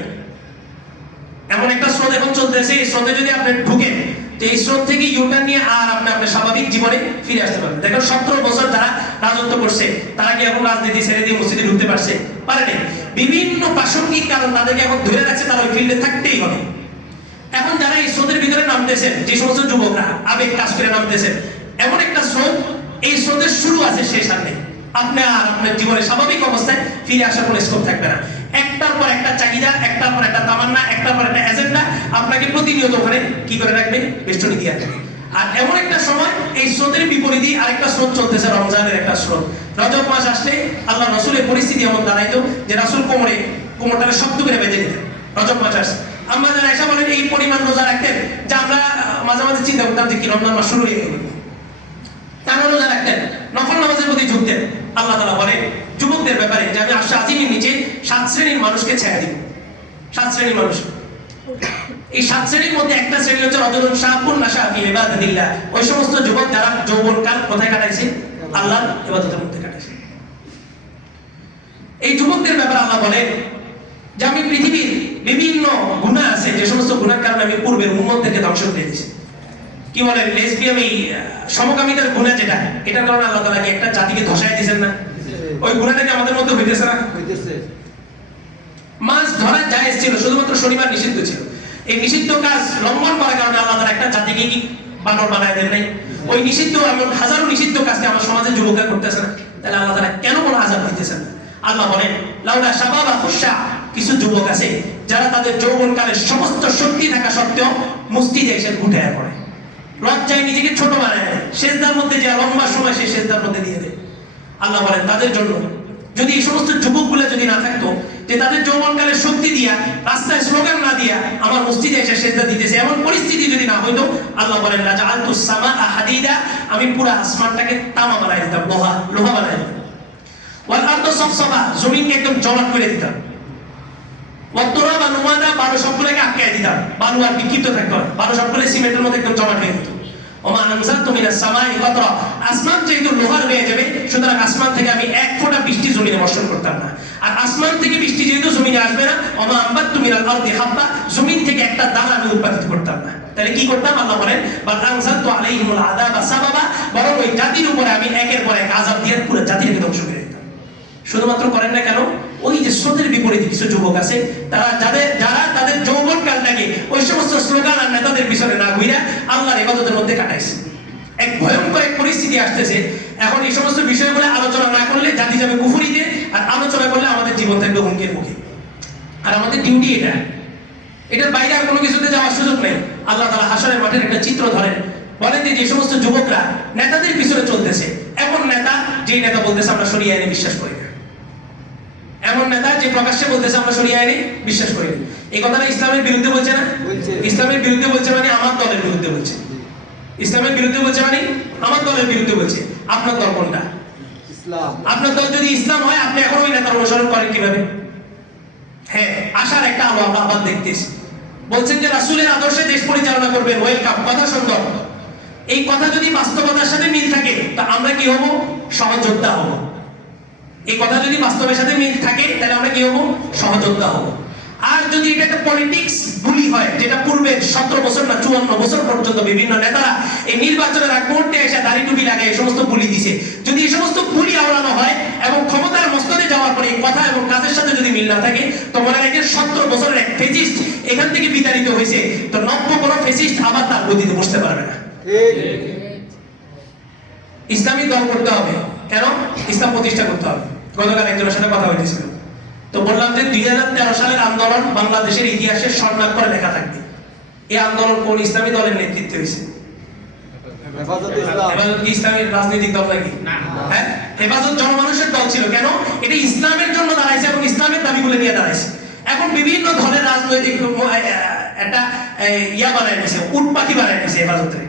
এমন একটা স্রোত এখন চলতেছে, এই স্রোতে যদি আপনি ঢুকেন যে এই স্রোত থেকে ইউটার্ন নিয়ে আর আপনি আপনার স্বাভাবিক জীবনে ফিরে আসতে পারবেন। দেখেন 17 বছর যারা রাজত্ব করছে তারা কি এখন রাজনীতি ছেড়ে দিয়ে মসজিদে ঢুকতে পারছে? পারেনি। বিভিন্ন প্রাসঙ্গিক কারণ তাদেরকে এখন ধরে রাখছে, তারা ওই ফিল্ডে থাকতেই হবে। এখন যারা এই স্রোতের ভিতরে নামতেছেন, যে সমস্ত যুবকরা আবেগ কাজ করে নামতেছেন, এমন একটা স্রোত, এই স্রোতের শুরু আছে, শেষ আর নেই। আপনি আর আপনার জীবনে স্বাভাবিক অবস্থায় ফিরে আসার কোনো স্কোপ থাকবে না। একটার পর একটা চাহিদা, একটার পর একটা তামান্না, একটার পর একটা এজেন্ডা আপনাকে প্রতিনিয়ত ওখানে কি করে রাখবে? বেষ্টনী দিয়ে রাখবে। আর এমন একটা সময় এই স্রোতের বিপরীতই আরেকটা স্রোত চলতেছে, রমজানের একটা স্রোত। রজব মাস আসলে আল্লাহ রাসূলের পরিস্থিতি এমন দাঁড়াইতো যে রাসূল কোমরটাকে শক্ত করে বেঁধে দিতেন। রজব মাস আসে, আমাদের আয়েশা বলেন এই পরিমাণ রোজা রাখতেন যে আমরা মাঝে মাঝে চিন্তা করতাম যে কি রমজান মাস শুরু হয়ে গেল। তারা রোজা রাখতেন, নফল নামাজের প্রতি ঝুঁকতেন। আল্লাহ তাআলা বলেন যুবকদের ব্যাপারে যে আমি আরশ আজিমের নিচে 7 শ্রেণীর মানুষকে ছেড়ে দিব। 7 শ্রেণীর মানুষ, এই 7 শ্রেণীর মধ্যে একটা শ্রেণী হচ্ছে রাজুলুন শাআবুন নাশা ফি ইবাদাতিল্লাহ। ওই সমস্ত যুবক যারা যৌবনকাল কোথায় কাটাইছে? আল্লাহর ইবাদতের মধ্যে কাটাইছে। এই যুবকদের ব্যাপারে আল্লাহ বলেন যে আমি পৃথিবীর বিভিন্ন গুনাহ আছে, যে সমস্ত গুনাহের কারণে আমি পূর্বের উম্মতদেরকে ধ্বংস করে দিয়েছি। কি বলেন? লেসবিয়ামি, সমকামিতার গুনাহ যেটা, এটার কারণে আল্লাহ তাআলা কি একটা জাতিকে ধসায় দিয়েছেন না? ওই গুনাহটা কি আমাদের মধ্যে হইতেছে না? হইতেছে। মাছ ধরা জায়েজ ছিল, শুধুমাত্র শনিবার নিষিদ্ধ ছিল। এই নিষিদ্ধ কাজ লঙ্ঘন করার কারণে আল্লাহ তাআলা একটা জাতিকে কি বানর বানায় দেন নাই? ওই নিষিদ্ধ, এমন হাজারো নিষিদ্ধ কাজকে আমার সমাজে যুবকরা করতেছে না, তাহলে আল্লাহ তাআলা কেন কোনো আযাব দিতেছেন না? আল্লাহ বলেন লাউলা শাবাবা খুশা, কিছু যুবক আছে যারা তাদের যৌবনকালের সমস্ত শক্তি থাকা সত্ত্বেও মসজিদে এসে ঘুটায় পড়ে, লজ্জায় নিজেকে ছোট বানায় দেয়, সেজদার মধ্যে যে লম্বা সময় সে সেজদার মধ্যে দিয়ে দেয়। আল্লাহ বলেন তাদের জন্য যদি এই সমস্ত যুবকগুলো যদি না থাকতো, যে তাদের যৌবনকালের শক্তি দিয়া, রাস্তায় স্লোগান না দিয়া আমার মসজিদে এসে সেজদা দিতেছে, এমন পরিস্থিতি যদি না হইতো, আল্লাহ বলেন লাজআলতুস সামাআ হাদিদা, আমি পুরো আসমানটাকে তামা বানাই দিতাম, লোহা বানাই দিতাম। ওয়াল আরদু সাফসাফা, জমিনকে একদম জমাট করে দিতাম। ওয়াত তুরাবা নুমাদা, বালু সবগুলোকে আটকায় দিতাম, বালু আর বিক্ষিপ্ত থাকতো না, বালু সবগুলো সিমেন্টের মধ্যে একদম জমাট হয়ে যেত। ওমা আনজালতু মিনাস সামাই কতরা, আসমান যেহেতু লোহার হয়ে যাবে, সুতরাং আসমান থেকে আমি এক ফোঁটা বৃষ্টি জমিনে বর্ষণ করতাম না। আর আসমান থেকে বৃষ্টি যেহেতু জমিনে আসবে না, ওমা আম্বাততু মিনাল আরদি হাব্বা, জমিন থেকে একটা দানা আমি উৎপাদিত করতাম না। তাহলে কি করতাম? আল্লাহ বলেন বাল আনজালতু আলাইহিমুল আযাবা সাবাবা, বরং ওই জাতির উপরে আমি একের পর এক আযাব দিয়ে পুরো জাতিকে ধ্বংস করে দিতাম। শুধুমাত্র করেন না কেন? ওই যে স্রোতের বিপরীতে কিছু যুবক আছে, যারা তাদের যৌবনকালটাকে ওই সমস্ত স্লোগান আর নেতাদের পিছনে না ঘুরে আল্লাহর ইবাদতের মধ্যে কাটাইছে। এক ভয়ঙ্কর এক পরিস্থিতি আসতেছে, এখন এই সমস্ত বিষয়গুলো আলোচনা না করলে জাতি যাবে কুফরিতে, আর আলোচনা করলে আমাদের জীবন থাকবে হুমকির মুখে। আর আমাদের ডিউটি এটা, এটার বাইরে আর কোনো কিছুতে যাওয়ার সুযোগ নেই। আল্লাহ তাআলা হাশরের মাঠের একটা চিত্র ধরেন, বলেন যে সমস্ত যুবকরা নেতাদের পিছনে চলতেছে, এমন নেতা যেই নেতা বলতেছে আমরা শরিয়া আইনে বিশ্বাস করি না, এমন নেতা যে প্রকাশ্যে বলতেছে আমরা শরিয়া আইনে বিশ্বাস করি না। এই কথাটা ইসলামের বিরুদ্ধে বলছে না? ইসলামের বিরুদ্ধে বলছে মানে আমার দলের বিরুদ্ধে বলছে। ইসলামের বিরুদ্ধে বলছে মানে আমার দলের বিরুদ্ধে বলছে। আপনার দল কোনটা? ইসলাম। আপনার দল যদি ইসলাম হয়, আপনি এখন ওই নেতার অনুসরণ করেন কিভাবে? হ্যাঁ, আশার একটা আলো আমরা আবার দেখতেছি। বলছেন যে রাসূলের আদর্শে দেশ পরিচালনা করবেন, ওয়েলকাম, কথা সুন্দর। এই কথা যদি বাস্তবতার সাথে মিল থাকে, তা আমরা কি হব? সহযোদ্ধা হব। এই কথা যদি বাস্তবের সাথে মিল থাকে, তাহলে আমরা কি হব? সহযোদ্ধা হব। আর যদি এটা একটা পলিটিক্স বুলি হয়, যেটা পূর্বে 17 বছর না 54 বছর পর্যন্ত বিভিন্ন নেতারা এই নির্বাচনের আগ মুহূর্তে এসে দাড়ি টুপি লাগায় এই সমস্ত বুলি দিছে, যদি এই সমস্ত বুলি আওড়ানো হয় এবং ক্ষমতার মস্তদে যাওয়ার পরে এই কথা এবং কাজের সাথে যদি মিল না থাকে, তো মনে রাখেন 17 বছরের এক ফেসিস্ট এখান থেকে বিতাড়িত হয়েছে, তো নব্য কোনো ফেসিস্ট আবার তার গদিতে বসতে পারবে না। ইসলামিক দল করতে হবে, কেন? ইসলাম প্রতিষ্ঠা করতে হবে। গতকাল একজনের সাথে কথা হয়েছিল, তো বললাম যে 2013 সালের আন্দোলন বাংলাদেশের ইতিহাসে স্বর্ণাক্ষরে লেখা থাকবে। এই আন্দোলন কোন ইসলামী দলের নেতৃত্বে হয়েছে? হেফাজত কি ইসলামের রাজনৈতিক দল নাকি? হ্যাঁ, হেফাজত জনমানুষের দল ছিল। কেন? এটা ইসলামের জন্য দাঁড়াইছে এবং ইসলামের দাবিগুলো নিয়ে দাঁড়াইছে। এখন বিভিন্ন ধরনের রাজনৈতিক একটা ইয়া বানায় নিয়েছে, উটপাখি বানায় নিয়েছে হেফাজতে।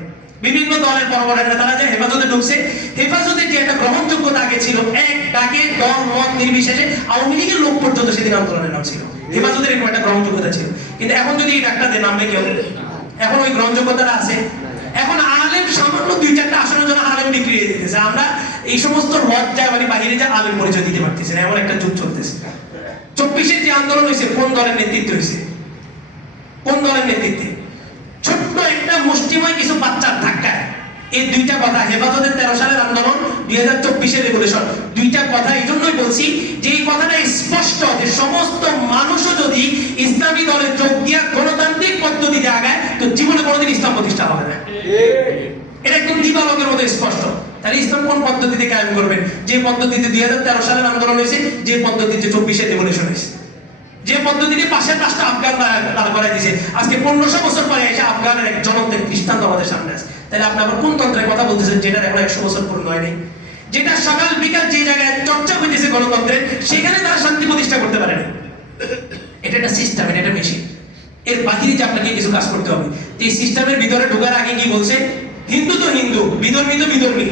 বিভিন্ন দলের বড় বড় নেতারা যে হেফাজতে ঢুকছে, হেফাজতের যে একটা গ্রহণযোগ্যতা আগে ছিল, এক ডাকে দল মত নির্বিশেষে আওয়ামী লীগের লোক পর্যন্ত সেদিন আন্দোলনের নাম ছিল, হেফাজতের এরকম একটা গ্রহণযোগ্যতা ছিল। কিন্তু এখন যদি এই ডাকটা দেয়, নামবে কি হবে? এখন ওই গ্রহণযোগ্যতাটা আছে? এখন আলেম সামান্য 2-4টা আসনের জন্য আলেম বিক্রি হয়ে যেতেছে। আমরা এই সমস্ত লজ্জা মানে বাহিরে যা আলেম পরিচয় দিতে পারতেছি না, এমন একটা যুগ চলতেছে। 24-এর যে আন্দোলন হয়েছে, কোন দলের নেতৃত্ব হয়েছে? কোন দলের নেতৃত্বে? ছোট্ট একটা মুষ্টি মুষ্টিময় কিছু বাচ্চার ধাক্কায় এই দুইটা কথা, হেফাজতের 13 সালের আন্দোলন, 2024 রেগুলেশন, দুইটা কথা এই জন্যই বলছি যে এই কথাটা স্পষ্ট যে সমস্ত মানুষও যদি ইসলামী দলে যোগ দিয়ে গণতান্ত্রিক পদ্ধতিতে আগায় তো জীবনে কোনোদিন ইসলাম প্রতিষ্ঠা হবে না। এটা একদম দিবালোকের মতো স্পষ্ট। তাহলে ইসলাম কোন পদ্ধতিতে কায়েম করবেন? যে পদ্ধতিতে 2013 সালের আন্দোলন হয়েছে, যে পদ্ধতিতে 24 রেভলিউশন হয়েছে, যে পদ্ধতিতে পাশের রাষ্ট্র আফগান দাঁড় করাই দিয়েছে, আজকে 1500 বছর পরে এসে আফগানের এক জনতা খ্রিস্টান আমাদের সামনে আছে। তাহলে আপনি আবার কোন তন্ত্রের কথা বলতেছেন যেটা এখন 100 বছর পূর্ণ হয়নি? যেটা সকাল বিকাল যে জায়গায় চর্চা হইতেছে গণতন্ত্রের, সেখানে তারা শান্তি প্রতিষ্ঠা করতে পারেনি। এটা একটা সিস্টেম, এটা একটা মেশিন। এর বাহিরে যে আপনাকে কিছু কাজ করতে হবে। এই সিস্টেমের ভিতরে ঢোকার আগে কি বলছে? হিন্দু তো হিন্দু, বিধর্মী তো বিধর্মী,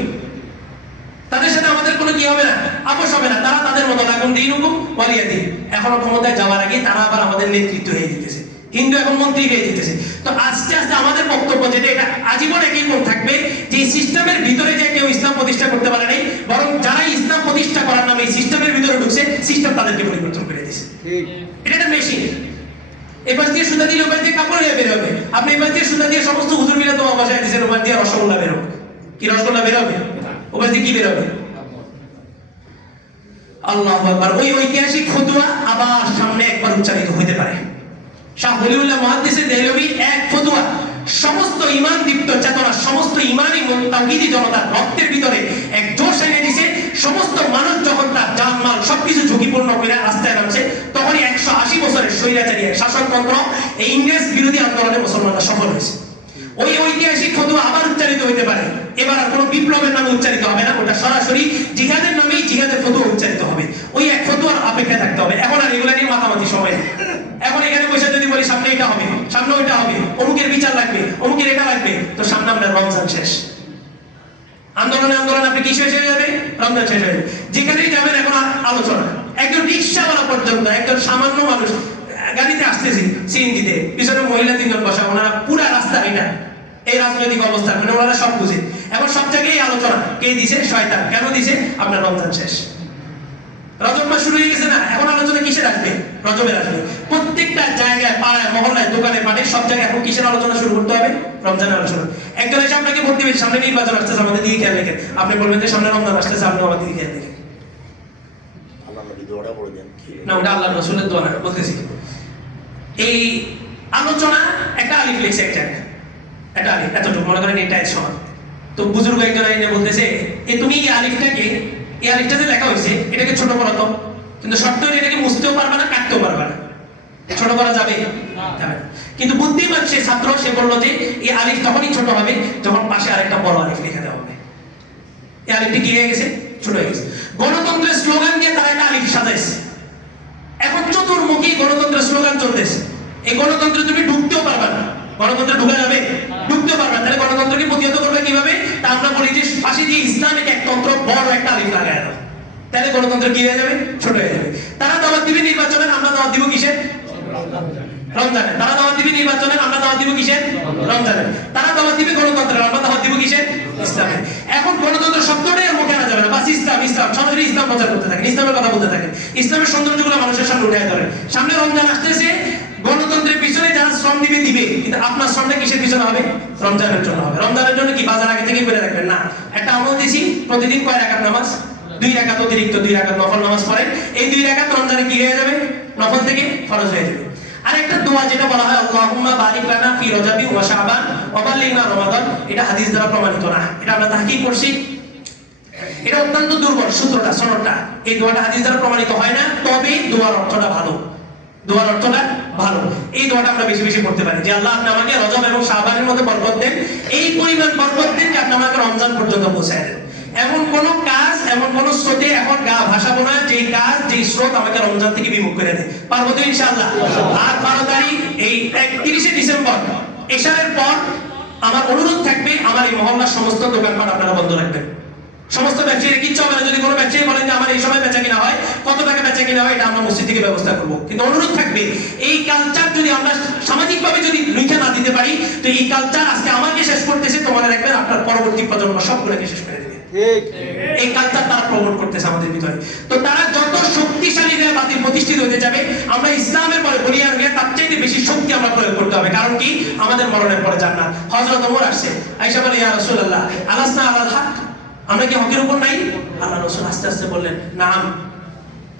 তাদের সাথে আমাদের কোনো কি হবে না, আপোষ হবে না। তারা তাদের মতো লাগুন দিন হুকুম ওয়ালিয়া দিন। এখনো ক্ষমতায় যাওয়ার আগে তারা আবার আমাদের নেতৃত্ব হয়ে দিতেছে, হিন্দু এখন মন্ত্রী হয়ে দিতেছে। তো আস্তে আস্তে আমাদের বক্তব্য যেটা, এটা আজীবন একই কোণ থাকবে যে এই সিস্টেমের ভিতরে যে কেউ ইসলাম প্রতিষ্ঠা করতে পারে নাই, বরং যারা ইসলাম প্রতিষ্ঠা করার নামে এই সিস্টেমের ভিতরে ঢুকছে, সিস্টেম তাদেরকে পরিবর্তন করে দিয়েছে। এটা একটা মেশিন। এবার দিয়ে সুতা দিলে ওপার দিয়ে কাপড় বের হবে। আপনি এবার দিয়ে সুতা দিয়ে সমস্ত হুজুর মিলে তোমার বসায় দিয়েছেন, ওপার দিয়ে রসগোল্লা বের হবে। কি রসগোল্লা বের হবে? ওপার দিয়ে কি বের হবে? আল্লাহু আকবার। ওই ঐতিহাসিক ফতোয়া আবার সামনে একবার উচ্চারিত হতে পারে। শাহ ওলিউল্লাহ মুহাদ্দিসে দেহলভী এক ফতোয়া সমস্ত ঈমান দীপ্ত চেতনা, সমস্ত ঈমানি তাওহীদি জনতার রক্তের ভিতরে এক জোশ এনে দিয়েছে। সমস্ত মানুষ যখন তার জানমাল সবকিছু ঝুঁকিপূর্ণ করে রাস্তায় নামছে, তখনই 180 বছরের স্বৈরাচারী শাসনতন্ত্র এই ইংরেজ বিরোধী আন্দোলনে মুসলমানরা সফল হয়েছে। ওই ঐতিহাসিক ফতোয়া আবার উচ্চারিত হতে পারে। এবার আর কোনো বিপ্লবের নামে উচ্চারিত হবে না, ওটা সরাসরি জিহাদের নামেই জিহাদের ফতোয়া উচ্চারিত হবে। ওই এক ফতোয়ার অপেক্ষায় থাকতে হবে। এখন আর এগুলা নিয়ে মাতামাতি সময় নেই। এখন এখানে বসে যদি বলি সামনে এটা হবে, সামনে ওইটা হবে, অমুকের বিচার লাগবে, অমুকের এটা লাগবে, তো সামনে আমরা রমজান শেষ। আন্দোলনে আপনি কি শেষ হয়ে যাবে? রমজান শেষ হয়ে যাবে। যেখানেই যাবেন এখন আলোচনা। একজন রিক্সাওয়ালা পর্যন্ত, একজন সামান্য মানুষ গাড়িতে আসতেছি সিএনজিতে, পিছনে মহিলা 3 জন বসা, ওনারা পুরা রাস্তা এটা এই রাজনৈতিক অবস্থা, মানে ওনারা সব বুঝে। এখন সব জায়গায় আলোচনা, কে দিছে? শয়তান। কেন দিছে? আপনার রমজান শেষ, রজব মাস শুরু হয়ে গেছে না? এখন আলোচনা কিসের আসবে? রজবের আসবে। প্রত্যেকটা জায়গায়, পাড়ায়, মহল্লায়, দোকানে, পাটে, সব জায়গায় এখন কিসের আলোচনা শুরু করতে হবে? রমজানের আলোচনা। একজন এসে আপনাকে ভোট দিবে, সামনে নির্বাচন আসতেছে, আমাদের দিকে খেয়াল রেখেন। আপনি বলবেন যে সামনে রমজান আসতেছে, আপনি আমাদের দিকে খেয়াল রেখেন। না, ওটা আল্লাহ রাসূলের দোয়া না, বলতেছি। এই আলোচনা একটা আলিফ লিখছে এক জায়গায়, একটা আলিফ এতটুকু, মনে করেন এটা সমান। তো বুজুর্গ একজন এনে বলতেছে, তুমি এই আলিফটাকে, এই আলিফটাতে লেখা হয়েছে, এটাকে ছোট করো তো। কিন্তু শর্ত হলে এটাকে মুছতেও পারবে না, কাটতেও পারবে না। ছোট করা যাবে? যাবে না। কিন্তু বুদ্ধিমান সে ছাত্র, সে বললো যে এই আলিফ তখনই ছোট হবে যখন পাশে আরেকটা বড় আলিফ লিখে দেওয়া হবে। এই আলিফটি কি হয়ে গেছে? ছোট হয়ে গেছে। গণতন্ত্রের স্লোগান দিয়ে তারা একটা আলিফ সাজাইছে। এখন চতুর্মুখী গণতন্ত্রের স্লোগান চলতেছে। এই গণতন্ত্রে তুমি ঢুকতেও পারবে না। গণতন্ত্রে ঢুকা যাবে? ঢুকতেও পারবে না। তাহলে গণতন্ত্রকে প্রতিহত করবে কিভাবে? তা আমরা বলি যে পাশে দিয়ে ইসলামিক এক তন্ত্র বড় একটা আলিফ লাগায় দাও, তাহলে গণতন্ত্র কি হয়ে যাবে? ছোট হয়ে যাবে। তারা দাওয়াত দিবে নির্বাচনের, আমরা দাওয়াত দিব কিসের? রমজানের। তারা দাওয়াত দিবে নির্বাচনের, আমরা দাওয়াত দিব কিসের? রমজানের। তারা দাওয়াত দিবে গণতন্ত্রের, আমরা দাওয়াত দিব কিসের? ইসলামের। এখন গণতন্ত্র শব্দটাই আর মুখে আনা যাবে না। বাস ইসলাম ইসলাম, সরাসরি ইসলাম প্রচার করতে থাকেন, ইসলামের কথা বলতে থাকেন, ইসলামের সৌন্দর্যগুলো মানুষের সামনে উঠে ধরেন। সামনে রমজান আসতেছে, গণতন্ত্রের পিছনে যারা শ্রম দিবে দিবে, কিন্তু আপনার শ্রমটা কিসের পিছনে হবে? রমজানের জন্য হবে। রমজানের জন্য কি বাজার আগে থেকে করে রাখবেন না। একটা আমল দিছি, প্রতিদিন কয় রাকাত নামাজ? 2 রাকাত, অতিরিক্ত 2 রাকাত নফল নামাজ পড়েন। এই 2 রাকাত রমজানে কি হয়ে যাবে? নফল থেকে ফরজ হয়ে যাবে। আর একটা দোয়া যেটা বলা হয় আল্লাহুম্মা বারিক লানা ফি রজবি ওয়া শাবান ওয়া বাল্লিগনা রমাদান, এটা হাদিস দ্বারা প্রমাণিত না, এটা আমরা তাহকিক করছি। এটা অত্যন্ত দুর্বল সূত্রটা, সনদটা। এই দোয়াটা হাদিস দ্বারা প্রমাণিত হয় না, তবে দোয়ার অর্থটা ভালো। দোয়ার অর্থটা ভালো। এই দোয়াটা আমরা বেশি বেশি করতে পারি যে আল্লাহ আপনি আমাকে রজব এবং শাবানের মধ্যে বরকত দেন, এই পরিমাণ বরকত দেন যে আপনি আমাকে রমজান পর্যন্ত পৌঁছায় দেন। এমন কোন কাজ, এমন কোন স্রোতে এখন গা ভাসাবো না যে কাজ, যে স্রোত আমাকে রমজান থেকে বিমুখ করে দেয়। পারবো তো ইনশাআল্লাহ। আর 12 তারিখ এই 31শে ডিসেম্বর এশারের পর আমার অনুরোধ থাকবে, আমার এই মহল্লার সমস্ত দোকানপাট আপনারা বন্ধ রাখবেন। সমস্ত ব্যবসায়ী কিচ্ছু হবে না। যদি কোনো ব্যবসায়ী বলেন যে আমার এই সময় বেচা কিনা হয়, কত টাকা বেচা কিনা হয়, এটা আমরা মসজিদ থেকে ব্যবস্থা করবো। কিন্তু অনুরোধ থাকবে, এই কালচার যদি আমরা সামাজিকভাবে যদি লিখে না দিতে পারি, তো এই কালচার আজকে আমাকে শেষ করতেছে, তোমার রাখবেন আপনার পরবর্তী প্রজন্ম সবগুলোকে শেষ করে দেবে। এই কালচার তারা প্রমোট করতেছে আমাদের ভিতরে। তো তারা যত শক্তিশালী হয়ে বাতিল প্রতিষ্ঠিত হতে যাবে, আমরা ইসলামের পরে বলিয়ান গিয়ে তার চাইতে বেশি শক্তি আমরা প্রয়োগ করতে হবে। কারণ কি? আমাদের মরণের পরে জান্নাত। হযরত ওমর আসছে, আয়েশা বলে ইয়া রাসূলুল্লাহ আলাসনা আলাল হক, আমরা কি হকের উপর নাই? আল্লাহ রাসূল আস্তে আস্তে বললেন নাম,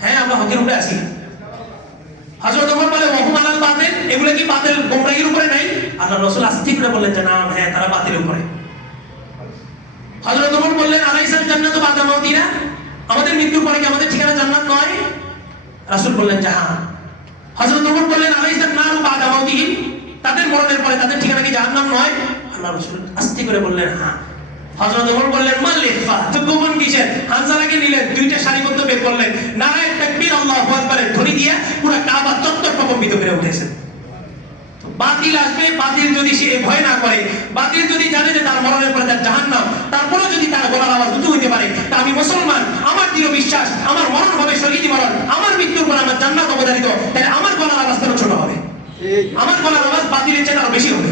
হ্যাঁ আমরা হকের উপরে আছি। হযরত ওমর বলে ওয়াহুম আলাল বাতিল, এগুলা কি বাতিল গোমরাহির উপরে নাই? আল্লাহ রাসূল আস্তে করে বললেন যে নাম, হ্যাঁ তারা বাতিলের উপরে। হযরত ওমর বললেন আলাইসাল জান্নাতু বাদা মাউতিনা, আমাদের মৃত্যুর পরে কি আমাদের ঠিকানা জান্নাত নয়? রাসূল বললেন যে হ্যাঁ। হযরত ওমর বললেন আলাইসান নারু বাদা মাউতিহিম, তাদের মরণের পরে তাদের ঠিকানা কি জাহান্নাম নয়? আল্লাহ রাসূল আস্তে করে বললেন হ্যাঁ। হযরত ওমর বললেন মাল ইখফা, তো গোপন কিসের? হানজালাকে নিলেন, দুইটা সারিবদ্ধ বের করলেন, নারায়ে তাকবীর আল্লাহু আকবারের ধ্বনি দিয়ে পুরো কাবা চত্বর প্রকম্পিত করে উঠেছে। বাতিল আসবে, বাতিল যদি সে ভয় না করে, বাতিল যদি জানে যে তার মরণের পরে তার জাহান্নাম, তারপরে যদি তার গলার আওয়াজ উঁচু হইতে পারে, তা আমি মুসলমান, আমার দৃঢ় বিশ্বাস আমার মরণ হবে শহীদ মরণ, আমার মৃত্যুর পর আমার জান্নাত অবধারিত, তাহলে আমার গলার আওয়াজ কেন ছোট হবে? আমার গলার আওয়াজ বাতিলের চেয়ে আরো বেশি হবে।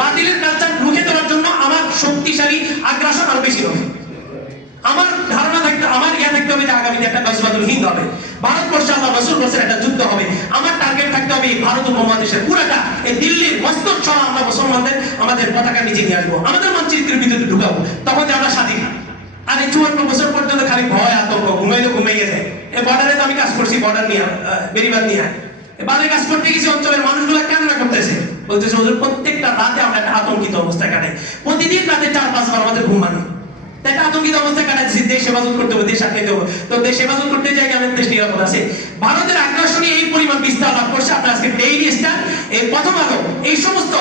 বাতিলের কাজটা রুখে দেওয়ার জন্য আমার শক্তিশালী আগ্রাসন আরো বেশি হবে। আমার ধারণা থাকতে, আমার ইয়া থাকতে হবে যে আগামীতে একটা গজওয়াতুল হিন্দ হবে, ভারতবর্ষে আল্লাহ রাসূল বলেছেন একটা যুদ্ধ হবে। আমার টার্গেট থাকতে হবে এই ভারত উপমহাদেশের পুরাটা, এই দিল্লির মস্তক সহ আমরা মুসলমানদের আমাদের পতাকা নিচে নিয়ে আসবো, আমাদের মানচিত্রের ভিতরে ঢুকাবো, তখন যে আমরা স্বাধীন। আর এই 54 বছর পর্যন্ত খালি ভয় আতঙ্ক, ঘুমাইলে ঘুমাইয়ে যায়। এই বর্ডারে তো আমি কাজ করছি, বর্ডার নিয়ে বেরিবাদ নিয়ে বারে কাজ করতে গেছি, অঞ্চলের মানুষগুলো কান্না করতেছে, বলতেছে হুজুর প্রত্যেকটা রাতে আমরা একটা আতঙ্কিত অবস্থায় কাটাই, প্রতিদিন রাতে 4-5 বার আমাদের ঘুম ভাঙে, একটা আতঙ্কিত অবস্থায় কাটাচ্ছি। দেশ হেফাজত করতে হবে, দেশ আটকে দেবো, তো দেশ হেফাজত করতে যাই আমাদের দেশ নিরাপদ আছে। ভারতের আগ্রাসনে এই পরিমাণ বিস্তার লাভ করছে। আপনার আজকে ডেইলি স্টার, এই প্রথম আলো, এই সমস্ত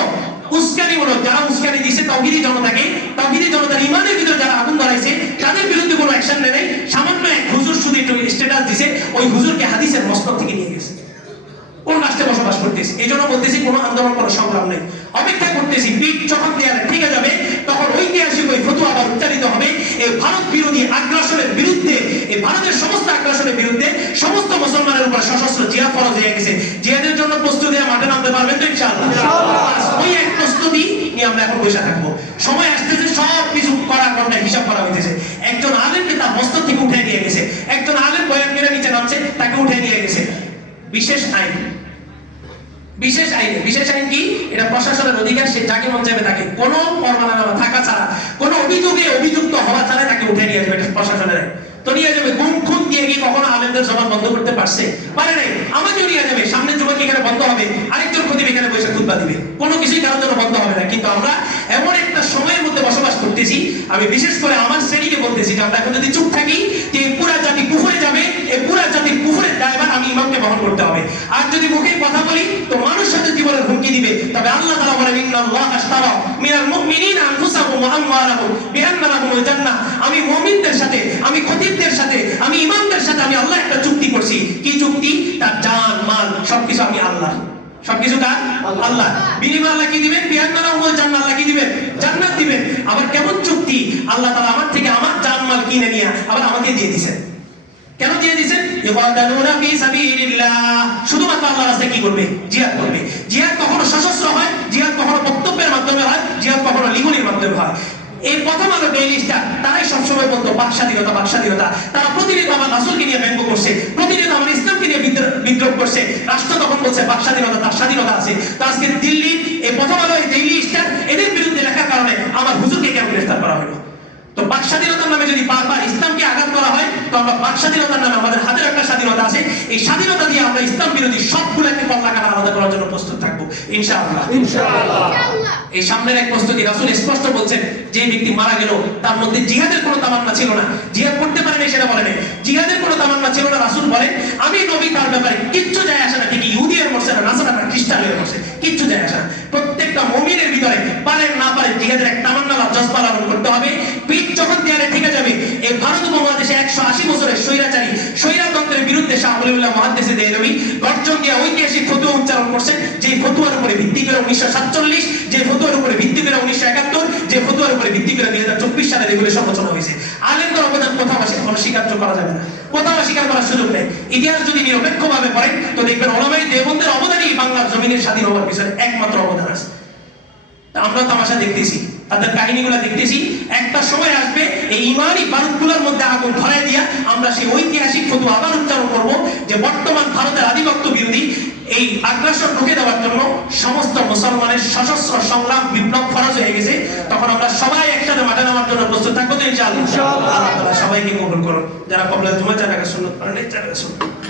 উস্কানিমূলক যারা উস্কানি দিছে তাওহীদি জনতাকে, তাওহীদি জনতার ইমানের ভিতরে যারা আগুন ধরাইছে, তাদের বিরুদ্ধে কোনো অ্যাকশন নেয় নাই। সামান্য এক হুজুর শুধু একটু স্ট্যাটাস দিছে, ওই হুজুরকে হাদিসের মস্তক থেকে নিয়ে গেছে। কোন রাষ্ট্রে বসবাস করতেছি? এই জন্য বলতেছি কোনো আন্দোলন, কোনো সংগ্রাম নেই, অপেক্ষা করতেছি পিঠ যখন দেয়ালে ঠিক যাবে, তখন ঐতিহাসিক ওই ফতোয়া আবার উচ্চারিত হবে। এই ভারত বিরোধী আগ্রাসনের বিরুদ্ধে, এই ভারতের সমস্ত আগ্রাসনের বিরুদ্ধে সমস্ত মুসলমানের উপর সশস্ত্র জিহাদ ফরজ হয়ে গেছে। জিহাদের জন্য প্রস্তুতি মাঠে নামতে পারবেন তো ইনশাআল্লাহ? ওই এক প্রস্তুতি নিয়ে আমরা এখন বসে থাকবো। সময় আসতেছে, সব কিছু করা ঘন্টা হিসাব করা হইতেছে। একজন আলেমকে তার মস্তক থেকে উঠে নিয়ে গেছে, একজন আলেম বয়ান করে নিচে নামছে, তাকে উঠে নিয়ে গেছে। বিশেষ আইন, বিশেষ আইন, বিশেষ আইন কি? এটা প্রশাসনের অধিকার, সে যাকে মন চাইবে তাকে, কোনো পরমানামা থাকা ছাড়া, কোনো অভিযোগে অভিযুক্ত হওয়া ছাড়া তাকে উঠে নিয়ে যাবে। এটা প্রশাসনের আইন। তো নিয়ে যাবে, গুম খুন দিয়ে কি কখনো আলেমদের জবান বন্ধ করতে পারছে? পারে নাই। আমাকেও নিয়ে যাবে, সামনের জমা কি এখানে বন্ধ হবে? আরেকজন খতিব এখানে বসে খুতবা দিবে, কোনো কিছুই কারোর জন্য বন্ধ হবে না। কিন্তু আমরা এমন একটা সময়ের মধ্যে বসবাস করতেছি, আমি বিশেষ করে আমার শ্রেণীকে বলতেছি যে আমরা এখন যদি চুপ থাকি, যে পুরা জাতি কুফরে যাবে, এই পুরা জাতির কুফরের দায়ভার আমি ইমামকে বহন করতে হবে। আর যদি মুখে কথা বলি তো মানুষ সাথে জীবনের হুমকি দিবে। তবে আল্লাহ তাআলা বলেন ইন্নাল্লাহ আশতারা মিনাল মুমিনিনা আনফুসাহুম ওয়া আমওয়ালাহুম বিআন্না লাহুমুল জান্নাহ, আমি মুমিনদের সাথে, আমি খতিবদের সাথে, আমি ইমামদের সাথে আমি আল্লাহ একটা চুক্তি করছি। কি চুক্তি? তার জান মাল সবকিছু আমি আল্লাহ, সবকিছু কার? আল্লাহ। বিনিময় আল্লাহ কি দিবেন? বিআন্না লাহুমুল জান্নাহ, আল্লাহ কি দিবেন? জান্নাত দিবেন। আবার কেমন চুক্তি? আল্লাহ তাআলা আমার থেকে আমার জান মাল কিনে নিয়ে আবার আমাকে দিয়ে দিয়েছেন। কেন দিয়ে দিয়েছেন? ইবাদাতুনা ফি সাবিলিল্লাহ, শুধুমাত্র আল্লাহর রাস্তায় কি করবে? জিহাদ করবে। জিহাদ কখনো সশস্ত্র হয়, জিহাদ কখনো বক্তব্যের মাধ্যমে হয়, জিহাদ কখনো লিখনির মাধ্যমে হয়। এই প্রথম আলো ডেইলি স্টার তারাই সবসময় বলতো বাক স্বাধীনতা, বাক স্বাধীনতা। তারা প্রতিনিয়ত আমার রাসূলকে নিয়ে ব্যঙ্গ করছে, প্রতিনিয়ত আমার ইসলামকে নিয়ে বিদ্রোহ করছে। রাষ্ট্র তখন বলছে বাক স্বাধীনতা, তার স্বাধীনতা আছে। তো আজকে দিল্লি এই প্রথম আলো, এই ডেইলি স্টার এদের বিরুদ্ধে লেখার কারণে আমার হুজুরকে কেন গ্রেফতার করা হলো? তো বাক স্বাধীনতার নামে যদি বারবার ইসলামকে আঘাত করা হয়, তো আমরা বাক স্বাধীনতার নামে আমাদের হাতের একটা স্বাধীনতা আছে, এই স্বাধীনতা দিয়ে আমরা ইসলাম বিরোধী সবগুলোকে কল্লা কাটা আলাদা করার জন্য প্রস্তুত থাকবো ইনশাআল্লাহ। ইনশাআল্লাহ। এই সামনের এক প্রস্তুতি রাসূল স্পষ্ট বলছেন, যে ব্যক্তি মারা গেল তার মধ্যে জিহাদের কোনো তামান্না ছিল না, জিহাদ করতে পারে না সেটা বলে নাই, জিহাদের কোনো তামান্না ছিল না। রাসূল বলেন আমি নবী, তার ব্যাপারে কিচ্ছু যায় আসে না, ঠিক ইহুদি হয়ে মরছে না, নাসারা না, খ্রিস্টান হয়ে মরছে, কিচ্ছু যায় আসে না। প্রত্যেকটা মুমিনের ভিতরে পারেন না পারেন জিহাদের এক তামান্না বা জজবা লালন করতে হবে। পিঠ যখন দেয়ালে ঠিক যাবে, এই ভারত উপমহাদেশে 180 বছরের স্বৈরাচারী স্বৈরতন্ত্রের বিরুদ্ধে শাহ ওলিউল্লাহ মুহাদ্দিসে দেহলভী গর্জন দিয়ে ঐতিহাসিক ফতোয়া উচ্চারণ করছেন, যে ফতোয়ার উপরে ভিত্তি করে 1947, যে ফতোয়ার উপরে ভিত্তি করে 1971, যে ফতোয়ার উপরে ভিত্তি করে 2024 সালে রেগুলেশন রচনা হয়েছে। আলেমদের অবদান কোথাও অস্বীকার করা যাবে না, কোথাও অস্বীকার করার সুযোগ নেই। ইতিহাস যদি নিরপেক্ষভাবে পড়েন তো দেখবেন ওলামায়ে দেওবন্দের অবদানই বাংলার জমিনের স্বাধীন হওয়ার পিছনে একমাত্র অবদান আছে। আমরা তামাশা দেখতেছি, তাদের কাহিনীগুলো দেখতেছি। একটা সময় আসবে এই ইমানি বারুদগুলোর মধ্যে আগুন ধরায় দিয়া আমরা সেই ঐতিহাসিক ফতোয়া আবার উচ্চারণ করব যে বর্তমান ভারতের আধিপত্য বিরোধী এই আগ্রাসন রুখে দেওয়ার জন্য সমস্ত মুসলমানের সশস্ত্র সংগ্রাম বিপ্লব ফরজ হয়ে গেছে। তখন আমরা সবাই একসাথে মাঠে নামার জন্য প্রস্তুত থাকবো তো ইনশাআল্লাহ। আল্লাহ তাআলা সবাইকে কবুল করুন। যারা কবুল জুমা যারা সুন্নাত পড়েন যারা সুন্নাত